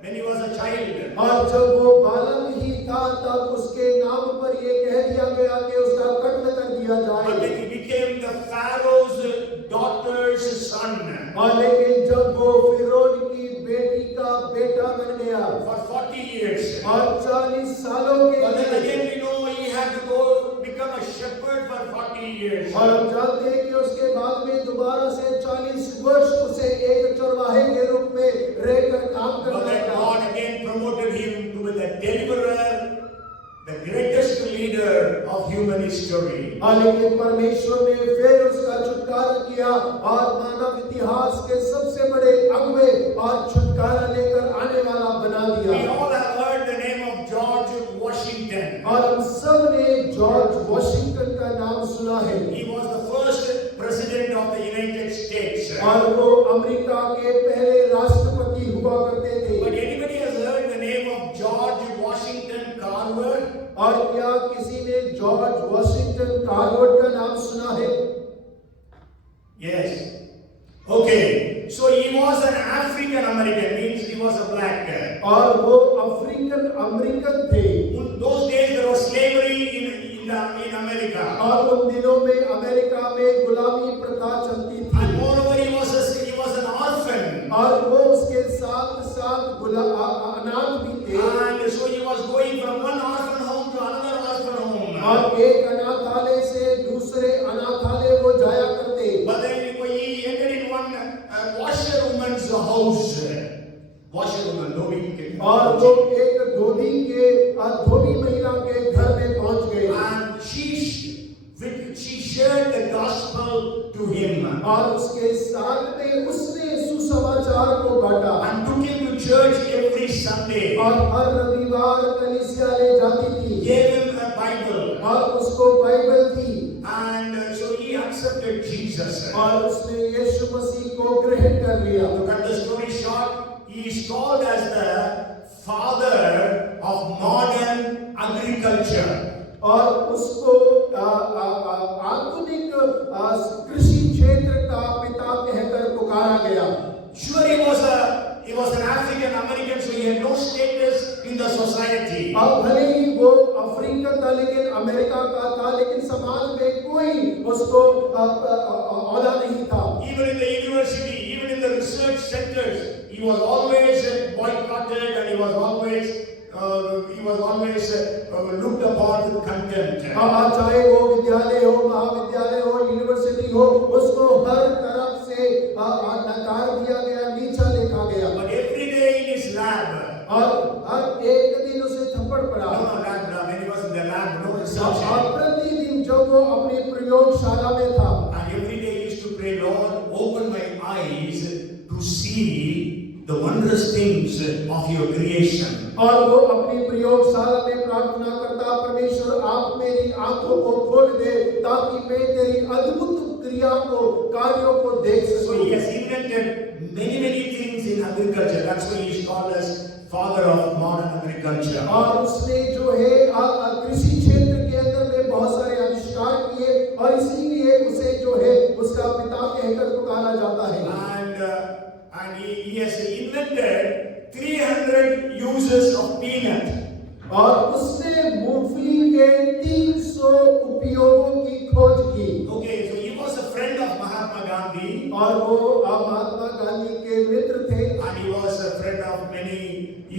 when he was a child. और जब वो बालक ही था तब उसके नाम पर ये कह दिया गया कि उसका कत्ल कर दिया But जाए। then he became the Pharaoh's daughter's son. और लेकिन जब वो फिरौन की बेटी का बेटा बन गया For 40 years. और 40 सालों के But then लिए again we know he had to go become a shepherd for 40 years. और हम जानते हैं कि उसके बाद में दोबारा से 40 वर्ष उसे एक चरवाहे के रूप में रहकर काम But करना then पड़ा। God again promoted him to be the deliverer, the greatest leader of human history. लेकिन परमेश्वर ने फिर उसका छुटकारा किया और मानव इतिहास के सबसे बड़े अगुवे और छुटकारा लेकर आने वाला बना We दिया। all have heard the name of George Washington. और हम सब ने जॉर्ज वॉशिंगटन का नाम सुना है। He was the first president of the United States. और वो अमेरिका के पहले राष्ट्रपति हुआ करते थे। But anybody has heard the name of George Washington Carver? और क्या किसी ने जॉर्ज वॉशिंगटन कार्वर का नाम सुना है? Yes. Okay. So he was an African American, means he was a black guy. और वो अफ्रीकन अमेरिकन थे। In those days there was slavery in America. और उन दिनों में अमेरिका में गुलामी प्रथा चलती थी। And moreover he was an orphan. और वो उसके साथ साथ अनाथ भी थे। And so he was going from one orphan home to another orphan home. और एक अनाथालय से दूसरे अनाथालय वो जाया करते। But then he entered in one washerwoman's house. Washerwoman, धोबी और वो एक धोबी महिला के घर में पहुंच गए। And she shared the gospel to him. और उसके साथ में उसने सुसमाचार को बांटा। And took him to church every Sunday. और हर रविवार कलीसिया ले जाती थी। Gave him a Bible. और उसको Bible the. And so he accepted Jesus. और उसने यीशु मसीह को ग्रहण कर लिया। To cut the story short, he is called as the father of modern agriculture. और उसको आधुनिक कृषि क्षेत्र का पिता कहकर पुकारा गया। Sure, he was an African American, so he had no status in the society. अब भले ही वो अफ्रीकन था लेकिन अमेरिका का था, लेकिन समाज में कोई उसको औला नहीं था। Even in the university, even in the research centers, he was always boycotted, and he was always looked upon with contempt. चाहे वो विद्यालय हो, महाविद्यालय हो, यूनिवर्सिटी हो, उसको हर तरफ से नकार दिया गया, नीचा देखा गया। But every day in his lab, और हर एक दिन उसे थप्पड़ पड़ा। when he was in the lab, no research. और प्रतिदिन जब वो अपनी प्रयोगशाला में था, And every day he used to pray, Lord, open my eyes to see the wondrous things of your creation. और वो अपनी प्रयोगशाला में प्रार्थना करता, परमेश्वर आप मेरी आंखों को खोल दे ताकि मैं तेरी अद्भुत क्रिया को, कार्यों को देख So he सकूं। has invented many things in agriculture. That's why he is called as father of modern agriculture. और उसने जो है कृषि क्षेत्र के अंदर में बहुत सारे आविष्कार किए और इसीलिए उसे जो है उसका पिता कहकर पुकारा जाता है। And he has invented 300 uses of peanut. और उसने मूंगफली के 300 उपयोगों की खोज की। Okay, so he was a friend of Mahatma Gandhi. और वो महात्मा गांधी के मित्र थे। And he was a friend of many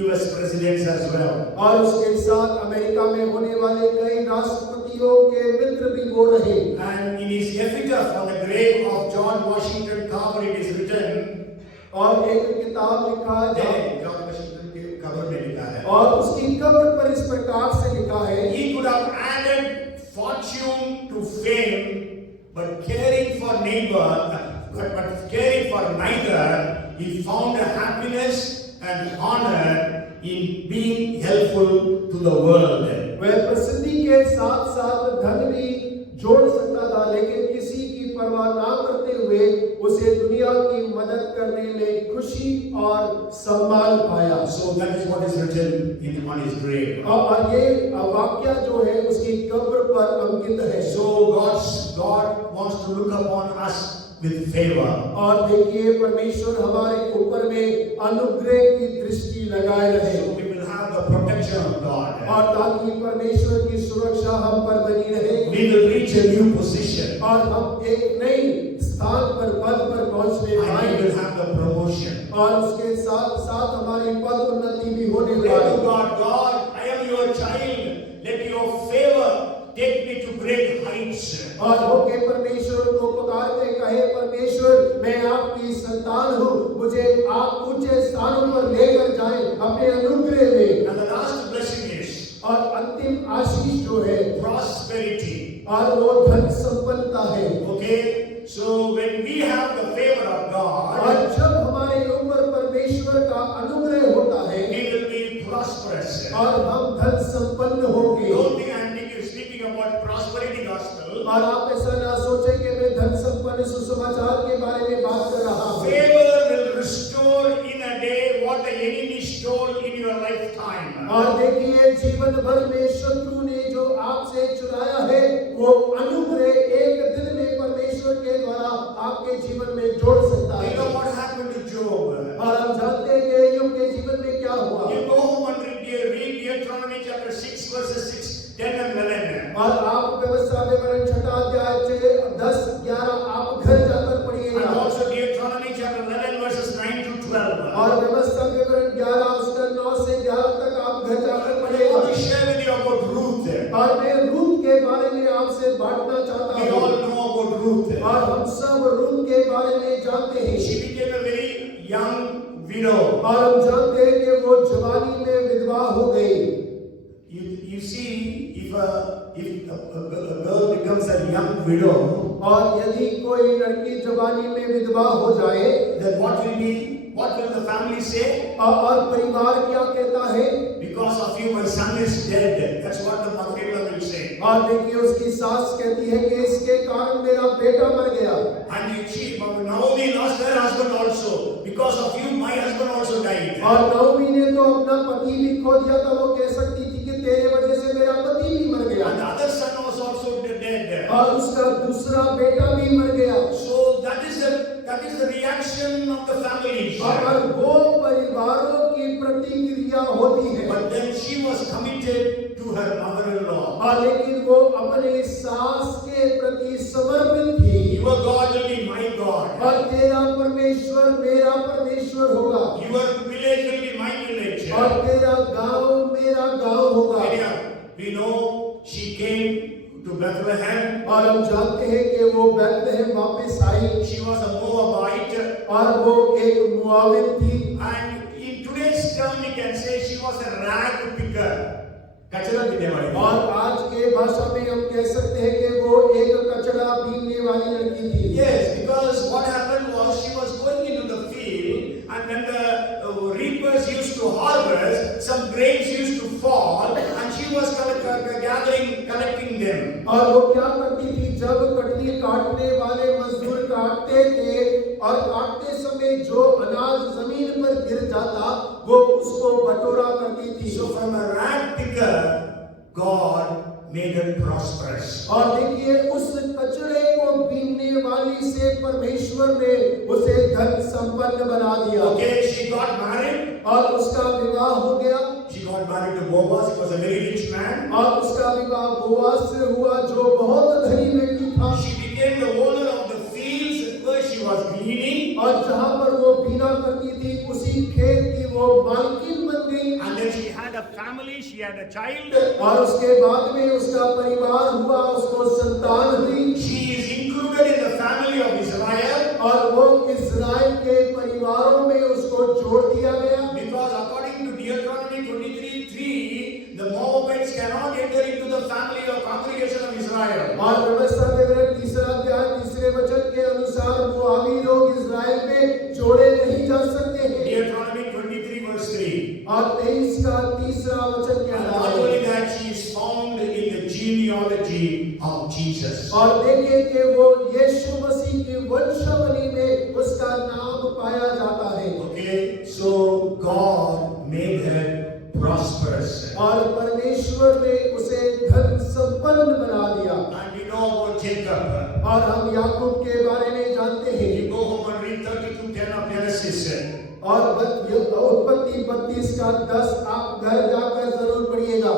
US presidents as well. और उसके साथ अमेरिका में होने वाले कई राष्ट्रपतियों के मित्र भी वो रहे। And in his epitaph on the grave of George Washington Carver, it is written. और एक किताब लिखा है, जॉर्ज वाशिंगटन के कब्र में लिखा है। और उसकी कब्र पर इस प्रकार से लिखा है, He could have added fortune to fame, but caring for neither, he found a happiness and honor in being helpful to the world. वह प्रसिद्धि के साथ साथ धन भी जोड़ सकता था, लेकिन किसी की परवाह ना करते हुए उसे दुनिया की मदद करने में खुशी और सम्मान पाया। So that is what is written on his grave. और ये वाक्य जो है उसकी कब्र पर अंकित है। So God wants to look upon us with favor. और देखिए परमेश्वर हमारे ऊपर में अनुग्रह की दृष्टि लगाए रहे। So we will have the protection of God. और ताकि परमेश्वर की सुरक्षा हम पर बनी रहे। We will reach a new position. और हम एक नई स्थान पर, पद पर पहुंचने And we पाएंगे। will have the promotion. और उसके साथ साथ हमारी पद उन्नति भी होने Pray वाली to God, I am your child. Let your favor take me to great heights. और होके परमेश्वर को पुकारते कहे, परमेश्वर मैं आपकी संतान हूँ, मुझे आप ऊंचे स्थानों पर लेकर जाएं अपने अनुग्रह में। And the last blessing is और अंतिम आशीष जो है prosperity. और वो धन संपन्नता है। Okay, so when we have the favor of और God, जब हमारे ऊपर परमेश्वर का अनुग्रह होता है we will be prosperous. और हम धन संपन्न होंगे। Don't think I am speaking about prosperity gospel. और आप ऐसा ना सोचें कि मैं धन संपन्न सुसमाचार के बारे में बात कर रहा हूँ। Favor will restore in a day what the enemy stole in your lifetime. और देखिए जीवन भर में शत्रु ने जो आपसे चुराया है वो अनुग्रह एक दिन में परमेश्वर के द्वारा आपके जीवन में जोड़ सकता You है। know what happened to Job? और हम जानते हैं कि योग के जीवन में क्या हुआ। You go home and read Deuteronomy chapter 6 verses 6, 10 and 11. और आप व्यवस्था विवरण 6 अध्याय 10, 11 आप घर जाकर And पढ़िएगा। also Deuteronomy chapter 11 verses 9 to 12. और व्यवस्था विवरण 11 उसका 9 से 11 तक आप घर जाकर I पढ़िएगा। want to share with you about Ruth. और मैं रूथ के बारे में आपसे बांटना चाहता We हूँ। all know about Ruth. और हम सब रूथ के बारे में जानते हैं। She became a very young widow. और हम जानते हैं कि वो जवानी में विधवा हो गई। You see, if a girl becomes a young widow, और यदि कोई लड़की जवानी में विधवा हो जाए, then what will the family say? और परिवार क्या कहता है? Because of you, my son is dead. That's what the mother-in-law will say. और देखिए उसकी सास कहती है कि इसके कारण मेरा बेटा मर गया। And Naomi lost her husband also. Because of you, my husband also died. और नाओमी ने तो अपना पति भी खो दिया था। वो कह सकती थी कि तेरे वजह से मेरा पति भी मर गया। And the other son was also dead. और उसका दूसरा बेटा भी मर गया। So that is the reaction of the families. और वो परिवारों की प्रतिक्रिया होती है। But then she was committed to her mother-in-law. और लेकिन वो अपने सास के प्रति समर्पित थी। Your God will be my God. और तेरा परमेश्वर मेरा परमेश्वर होगा। Your village will be my village. और तेरा गांव मेरा गांव होगा। We know she came to Bethlehem. और हम जानते हैं कि वो बैतलहम वापस आई। She was a Moabite. और वो एक मुआविन थी। And in today's term we can say she was a rag picker. कचरा बीनने वाली। और आज के भाषा में हम कह सकते हैं कि वो एक कचरा बीनने वाली लड़की थी। Yes, because what happened was she was going into the field, and when the reapers used to harvest, some grapes used to fall, and she was collecting them. और वो क्या करती थी, जब कटनी काटने वाले मजदूर काटते थे और काटते समय जो अनाज जमीन पर गिर जाता वो उसको बटोरा करती थी। So from a rag picker, God made her prosperous. और देखिए उस कचरे को बीनने वाली से परमेश्वर ने उसे धन संपन्न बना दिया। Okay, she got married. और उसका विवाह हो गया। She got married to Boaz. He was a very rich man. और उसका विवाह बोआज से हुआ जो बहुत धनी व्यक्ति था। She became the owner of the fields where she was gleaning. और जहाँ पर वो बीना करती थी उसी खेत की वो मालकिन बन गई। And then she had a family. She had a child. और उसके बाद में उसका परिवार हुआ, उसको संतान हुई। She is included in the family of Israel. और वो इस्राएल के परिवारों में उसको जोड़ दिया गया। Because according to Deuteronomy 23:3, the Moabites cannot enter into the family or congregation of Israel. और व्यवस्था विवरण 3 अध्याय 3 वचन के अनुसार मोआबी लोग इस्राएल में जोड़े नहीं जा सकते हैं। Deuteronomy 23:3. और 23 का 3 वचन कहता Not है। only that, she is found in the genealogy of Jesus. और देखिए कि वो यीशु मसीह की वंशावली में उसका नाम पाया जाता है। Okay, so God made her prosperous. और परमेश्वर ने उसे धन संपन्न बना दिया। And we know about Jacob. और हम याकूब के बारे में जानते हैं। You go home and read 32:10 of Genesis. और उत्पत्ति 32 का 10 आप घर जाकर जरूर पढ़िएगा।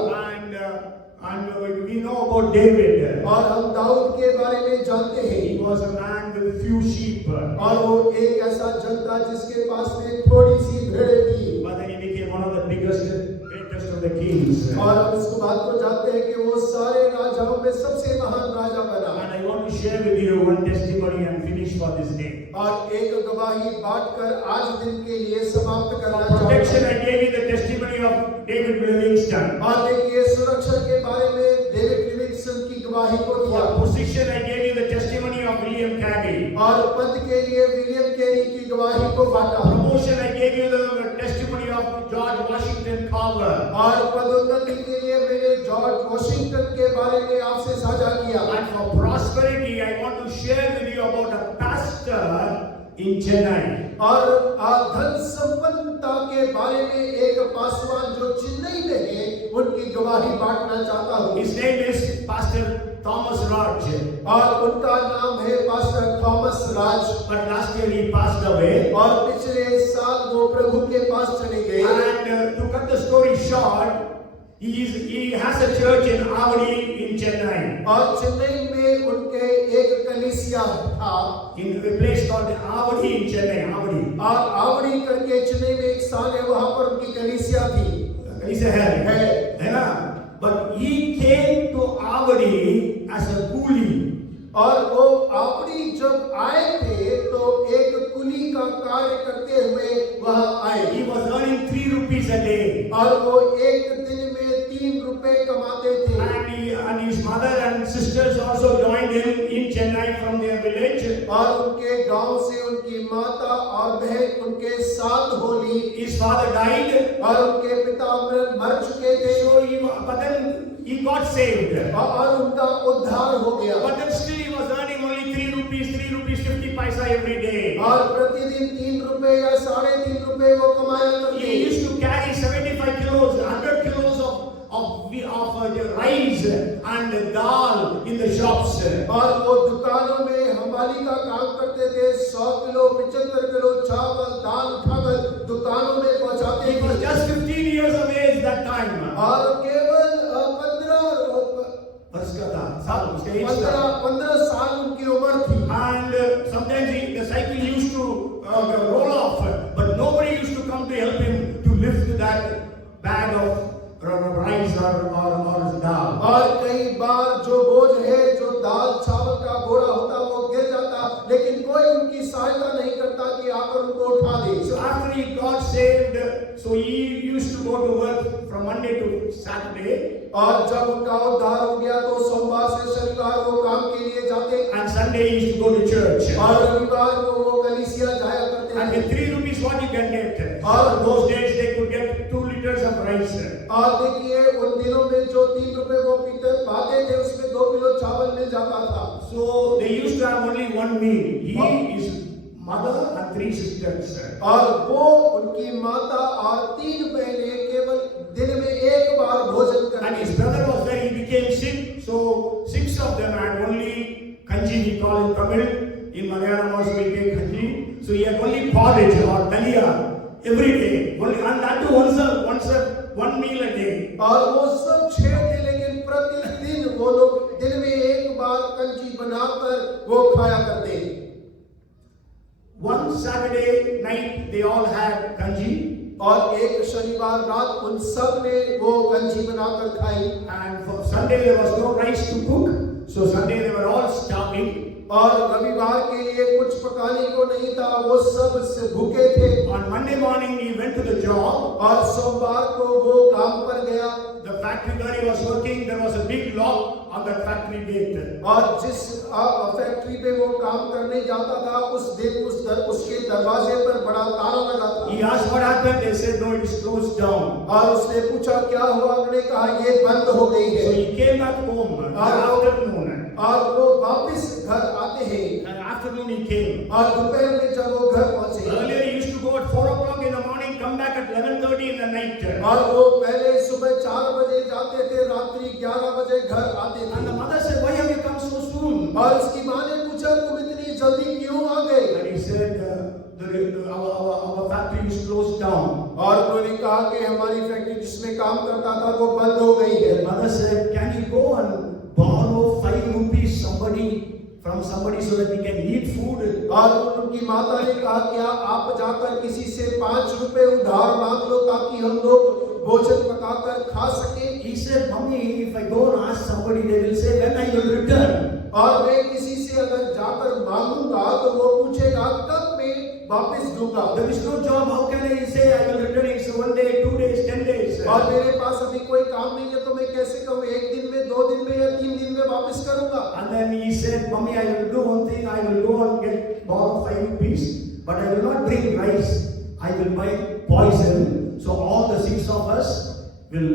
And we know about David. और हम दाऊद के बारे में जानते हैं। He was a man with few sheep. और वो एक ऐसा जन था जिसके पास में थोड़ी सी भेड़ें थी। But then he became one of the biggest, greatest of the kings. और हम इस बात को जानते हैं कि वो सारे राजाओं में सबसे महान राजा बना। And I want to share with you one testimony and finish for this day. और एक गवाही बांटकर आज दिन के लिए समाप्त करना चाहूँगा। Protection, I gave you the testimony of David Livingston. और देखिए सुरक्षा के बारे में डेविड लिविंगस्टन की गवाही को दिया। For position, I gave you the testimony of William Carey. और पद के लिए विलियम कैरी की गवाही को बांटा। Promotion, I gave you the testimony of George Washington Carver. और पदोन्नति के लिए मैंने जॉर्ज वॉशिंगटन के बारे में आपसे साझा किया। And for prosperity, I want to share with you about a pastor in Chennai. और धन संपन्नता के बारे में एक पासवान जो चेन्नई में है उनकी गवाही बांटना चाहता हूँ। His name is Pastor Thomas Raj. और उनका नाम है pastor Thomas Raj. But last year he passed away. और पिछले साल वो प्रभु के पास चले गए। And to cut the story short, he has a church in Avadi in Chennai. और चेन्नई में उनके एक कलीसिया था। In a place called Avadi in Chennai. Avadi. और आवड़ी करके चेन्नई में एक स्थान है, वहाँ पर उनकी कलीसिया थी। Kalisya है ना? But he came to Avadi as a coolie. और वो आवड़ी जब आए थे तो एक कुली का कार्य करते हुए वहाँ आए। He was earning 3 rupees a day. और वो एक दिन में 3 रुपए कमाते थे। And his mother and sisters also joined him in Chennai from their village. और उनके गांव से उनकी माता और बहन उनके साथ होली। His father died. और उनके पिता मर चुके थे। But then he got saved. और उनका उद्धार हो गया। But then still he was earning only 3 rupees 50 paisa every day. और प्रतिदिन 3 रुपए या 3.5 रुपए वो कमाया करते। He used to carry 75 kilos, 100 kilos of rice and dal in the shops. और वो दुकानों में हमाली का काम करते थे। 100 किलो 75 किलो चावल or dal. और कई बार जो बोझ है, जो दाल चावल का बोरा होता वो गिर जाता, लेकिन कोई उनकी सहायता नहीं करता कि आकर उनको उठा दे। So after he got saved, so he used to go to work from Monday to Saturday. और जब उनका उद्धार हो गया तो सोमवार से शनिवार वो काम के लिए जाते, And Sunday he used to go to church. और रविवार को वो कलीसिया जाया करते And थे। with 3 rupees what you can get? Or those days they could get 2 liters of rice. और देखिए उन दिनों में जो 3 रुपए वो पाते थे उसमें 2 किलो चावल मिल जाता था। So they used to have only one meal. He, his mother and 3 sisters. और वो उनकी माता और 3 बहनें केवल दिन में एक बार भोजन And his करती। brother was there, he became sick. So 6 of them had only kanji, we call it Tamil. In Malayalam also we take kanji. So he had only porridge or dalia every day. Only, and that too one meal a day. और वो सब 6 थे, लेकिन प्रतिदिन वो लोग दिन में एक बार कंजी बनाकर वो खाया करते। One Saturday night they all had kanji. और एक शनिवार रात उन सब ने वो कंजी बनाकर खाई। And for Sunday there was no rice to cook. So Sunday they were all starving. और रविवार के लिए कुछ पकाने को नहीं था, वो सब से भूखे थे। On Monday morning he went to the job. और सोमवार को वो काम पर गया। The factory where he was working, there was a big lock on that factory gate. और जिस फैक्ट्री पे वो काम करने जाता था उस दिन उसके दरवाजे पर बड़ा ताला लगा था। He asked what happened. They said no, it is closed down. और उसने पूछा क्या हुआ, उन्होंने कहा ये बंद हो गई So है। he came back home in the afternoon. और वो वापस घर आते हैं। And afternoon he came. और दोपहर में जब वो घर पहुंचे, Earlier he used to go at 4 o'clock in the morning, come back at 11:30 in the night. और वो पहले सुबह 4 बजे जाते थे, रात्रि 11 बजे घर आते And the थे। mother said, why have you come so soon? और उसकी माँ ने पूछा तुम इतनी जल्दी क्यों आ गए? And he said, our factory is closed down. और उन्होंने कहा कि हमारी फैक्ट्री जिसमें काम करता था वो बंद हो गई है। The mother said, can you go and borrow 5 rupees from somebody so that we can eat food? और उनकी माता ने कहा क्या आप जाकर किसी से 5 रुपए उधार मांग लो ताकि हम लोग भोजन पकाकर खा सके। He said, Mommy, if I go and ask somebody, they will say, when I will return. और मैं किसी से अगर जाकर मांगूंगा तो वो पूछेगा कब मैं वापस दूंगा। There is no job, how can I say I will return? It's 1 day, 2 days, 10 days. और मेरे पास अभी कोई काम नहीं है तो मैं कैसे कहूँ 1 दिन में, 2 दिन में या 3 दिन में वापस करूंगा। And then he said, Mommy, I will do one thing, I will go and borrow 5 rupees, but I will not bring rice, I will buy poison, so all the 6 of us will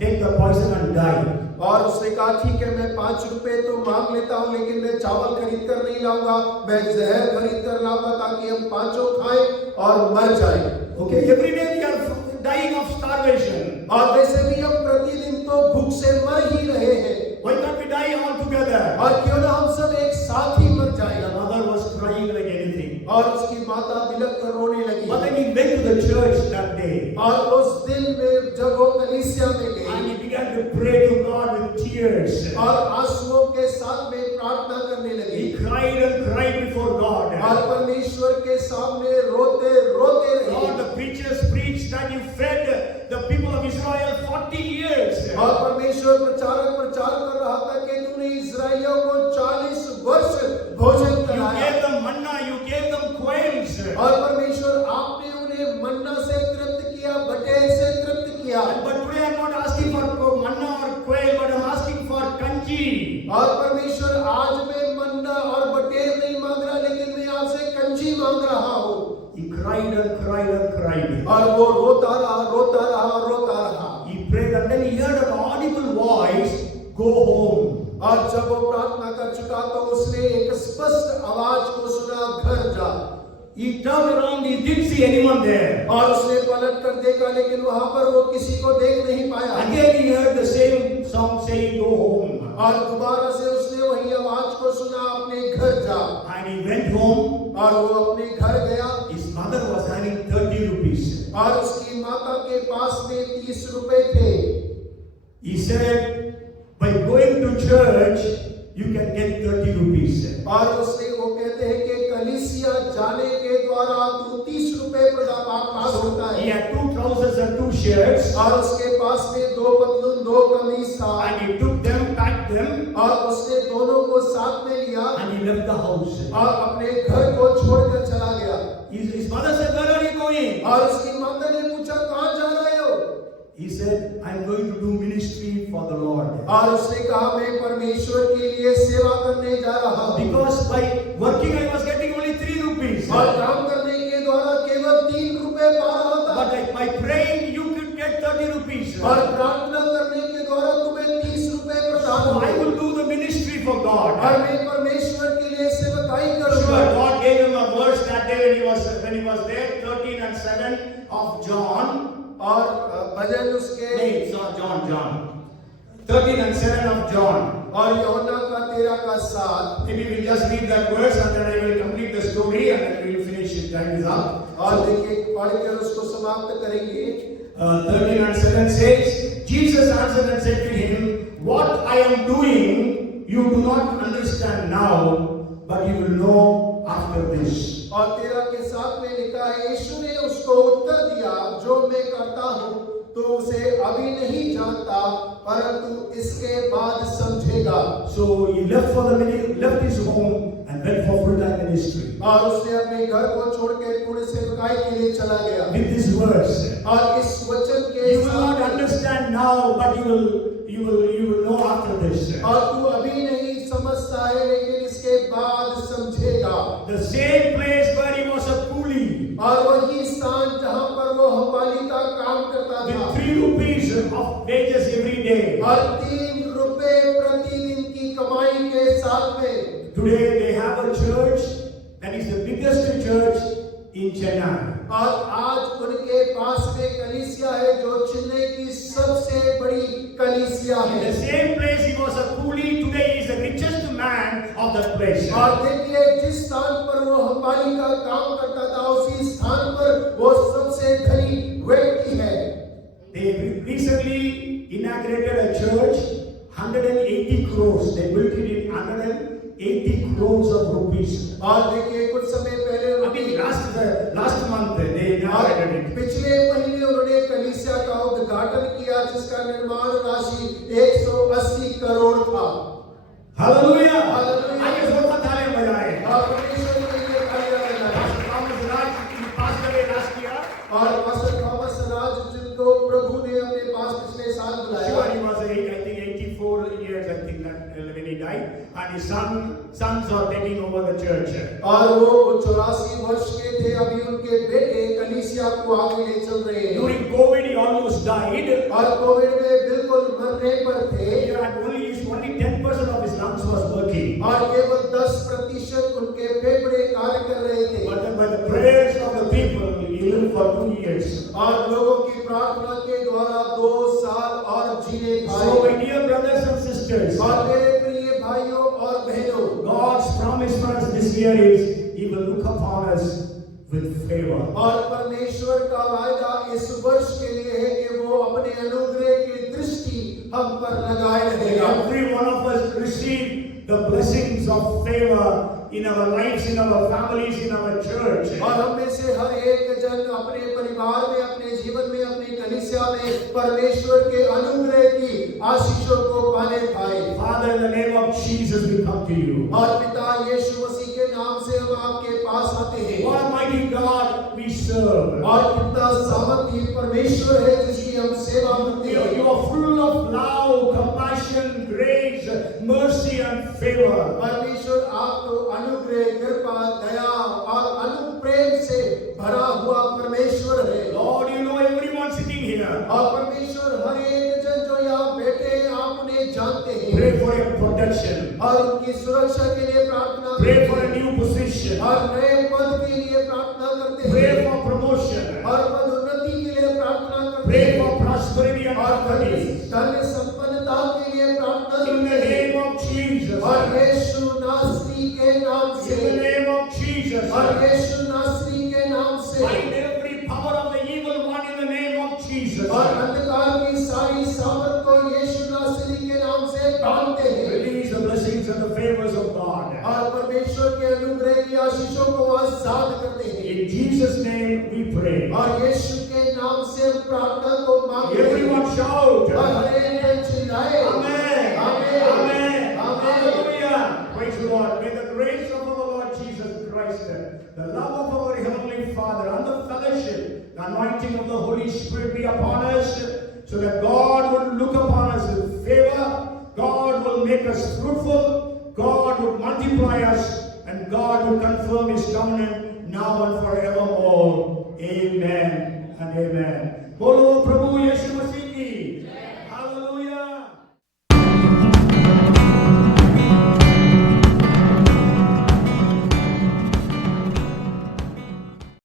take the poison and die. और उसने कहा ठीक है मैं 5 रुपए तो मांग लेता हूँ, लेकिन मैं चावल खरीद कर नहीं लाऊंगा, मैं जहर खरीद कर लाऊंगा ताकि हम पांचों खाएं और मर जाएं। Okay, every day we are dying of starvation. और वैसे भी हम प्रतिदिन तो भूख से मर ही रहे हैं। Why can't we die all together? और क्यों ना हम सब एक साथ ही मर जाएं। The mother was crying like anything. और उसकी माता बिलख कर रोने लगी। But then he went to the church that day. और उस दिन में जब वो कलीसिया में And गए he began to pray to God with tears. और आंसुओं के साथ में प्रार्थना करने लगे। He cried and cried before God. और परमेश्वर के सामने रोते रोते रहे। Lord, the preachers preached that you fed the people of Israel 40 years. और परमेश्वर प्रचारक प्रचार कर रहा था कि तूने इस्राएलियों को 40 वर्ष भोजन You कराया। gave them manna, you gave them quails. और परमेश्वर आपने उन्हें मन्ना से तृप्त किया, बटेर से तृप्त किया। But today I'm not asking for manna or quail, but I'm asking for kanji. और परमेश्वर आज मैं मन्ना और बटेर नहीं मांग रहा, लेकिन मैं आपसे कंजी मांग रहा हूँ। He cried and cried and cried. और वो रोता रहा, रोता रहा, रोता रहा। He prayed and then he heard an audible voice, go home. और जब वो प्रार्थना कर चुका तो उसने एक स्पष्ट आवाज को सुना, घर जा। He turned around, he didn't see anyone there. और उसने पलट कर देखा, लेकिन वहां पर वो किसी को देख नहीं पाया। Again he heard the same song saying, go home. और दोबारा से उसने वही आवाज को सुना, अपने घर जा। And he went home. और वो अपने घर गया। His mother was having 30 rupees. और उसकी माता के पास में 30 रुपए थे। He said, by going to church, you can get 30 rupees. और उसने वो कहते हैं कि कलीसिया जाने के द्वारा तू 30 रुपए पास होता He है। had 2 trousers and 2 shirts. और उसके पास में 2 पतलून, 2 the house. और अपने घर को छोड़कर चला गया। His mother said, "Where are you going?" और उसकी माता ने पूछा, कहाँ जा रहे हो? He said, "I'm going to do ministry for the Lord." और उसने कहा, मैं परमेश्वर के लिए सेवा करने जा रहा हूँ। Because by working I was getting only 3 rupees. और काम करने के द्वारा केवल 3 रुपए पा रहा था। But by praying you could get 30 rupees. और प्रार्थना करने के द्वारा तुम्हें 30 रुपए प्रदान So I होंगे। will do the ministry for God. और मैं परमेश्वर के लिए सेवकाई Sure, करूँगा। God gave him a verse that day when he was there, 13 and 7 of John. और भजन उसके It's not John. 13 and 7 of John. और यूहन्ना का 13 का 7। Maybe we just read that verse and then I will complete the story and then we will finish it. Time is up. और देखिए पढ़कर उसको समाप्त करेंगे। 13 and 7 says, Jesus answered and said to him, "What I am doing, you do not understand now, but you will know after this." और 13 के 7 में लिखा है, यीशु ने उसको उत्तर दिया, जो मैं करता हूँ तो उसे अभी नहीं जानता, परंतु इसके बाद समझेगा। So he left his home and went for full-time ministry. और उसने अपने घर को छोड़ के पूर्ण सेवकाई के लिए चला गया। With this verse, और इस वचन के you will not understand now, but you will know after this. और तू अभी नहीं समझता है, लेकिन इसके बाद समझेगा। The same place where he was a coolie, और वही स्थान जहाँ पर वो हमाली का काम करता with था, 3 rupees of wages every day. और 3 रुपए प्रतिदिन की कमाई के साथ में Today they have a church that is the biggest church in Chennai. और आज उनके पास में कलीसिया है जो चेन्नई की सबसे बड़ी कलीसिया In the है। same place he was a coolie, today he is the richest man of that place. और देखिए जिस स्थान पर वो हमाली का काम करता था, उसी स्थान पर वो सबसे धनी व्यक्ति है। They recently inaugurated a church, 180 crores. They built it in 180 crores of rupees. और देखिए कुछ समय पहले I mean, last month they inaugurated it. पिछले महीने उन्होंने कलीसिया का उद्घाटन किया, जिसका निर्माण राशि 180 करोड़ था। Hallelujah! Hallelujah! आइए जोरदार तालियां बजाएं। और परमेश्वर के लिए तालियां बजाएं। Pastor Thomas Raj, he passed away last year. और पास्टर थॉमस राज, जिनको प्रभु ने अपने पास पिछले साल बुलाया। Sure, he was I think 84 years, I think that when he died, and his sons are taking over the church. और वो 84 वर्ष के थे, अभी उनके बेटे कलीसिया को आगे ले चल रहे हैं। During COVID, he almost died. और कोविड में बिल्कुल मरने पर थे। He had only 10% of his lungs was working. और केवल 10% उनके फेफड़े कार्य कर रहे थे। But then by the prayers of the people, he lived for 2 years. और लोगों की प्रार्थना के द्वारा 2 साल और जीने पाए। So my dear brothers and sisters, और मेरे प्रिय भाइयों और बहनों, God's promise for us this year is He will look upon us with favor. और परमेश्वर का वायदा इस वर्ष के लिए है कि वो अपने अनुग्रह की दृष्टि हम पर लगाए रहेगा। Every one of us receive the blessings of favor in our lives, in our families, in our church. और हम में से हर एक जन अपने परिवार में, अपने जीवन में, अपनी कलीसिया में परमेश्वर के अनुग्रह की आशीषों को पाने पाए। Father, in the name of Jesus, we come to you. और पिता यीशु मसीह के नाम से हम आपके पास आते हैं। Almighty God, we serve. और कितना सामर्थी परमेश्वर है जिसकी हम सेवा करते हैं। You are full of love, compassion, grace, mercy, and favor. परमेश्वर आप तो अनुग्रह, कृपा, दया और अनुप्रेम से भरा हुआ परमेश्वर है। Lord, you know everyone sitting here. और परमेश्वर हर एक जन जो यहाँ बैठे हैं, आप उन्हें जानते हैं। Pray for your protection. और उनकी सुरक्षा के लिए प्रार्थना Pray करते for a हैं। new position. और नए पद के लिए प्रार्थना करते हैं। Pray for promotion. और पदोन्नति के लिए प्रार्थना करते Pray हैं। for prosperity and और happiness. धन संपन्नता के लिए प्रार्थना In the करते हैं। name of Jesus. और यीशु नासरी के नाम से, In the name of Jesus. और यीशु नासरी के नाम से, Bind every power of the evil one in the name of Jesus. और अंधकार की सारी सामर्थ को यीशु नासरी के नाम से बांधते हैं। Release the blessings and the favors of God. और परमेश्वर के अनुग्रह की आशीषों को आजाद करते हैं। In Jesus' name we pray. और यीशु के नाम से हम प्रार्थना को मांगते हैं। Everyone shout. और हर एक जन चिल्लाए, Amen. आमीन, Amen. आमीन। Hallelujah. Praise the Lord. May the grace of the anointing of the Holy Spirit be upon us, so that God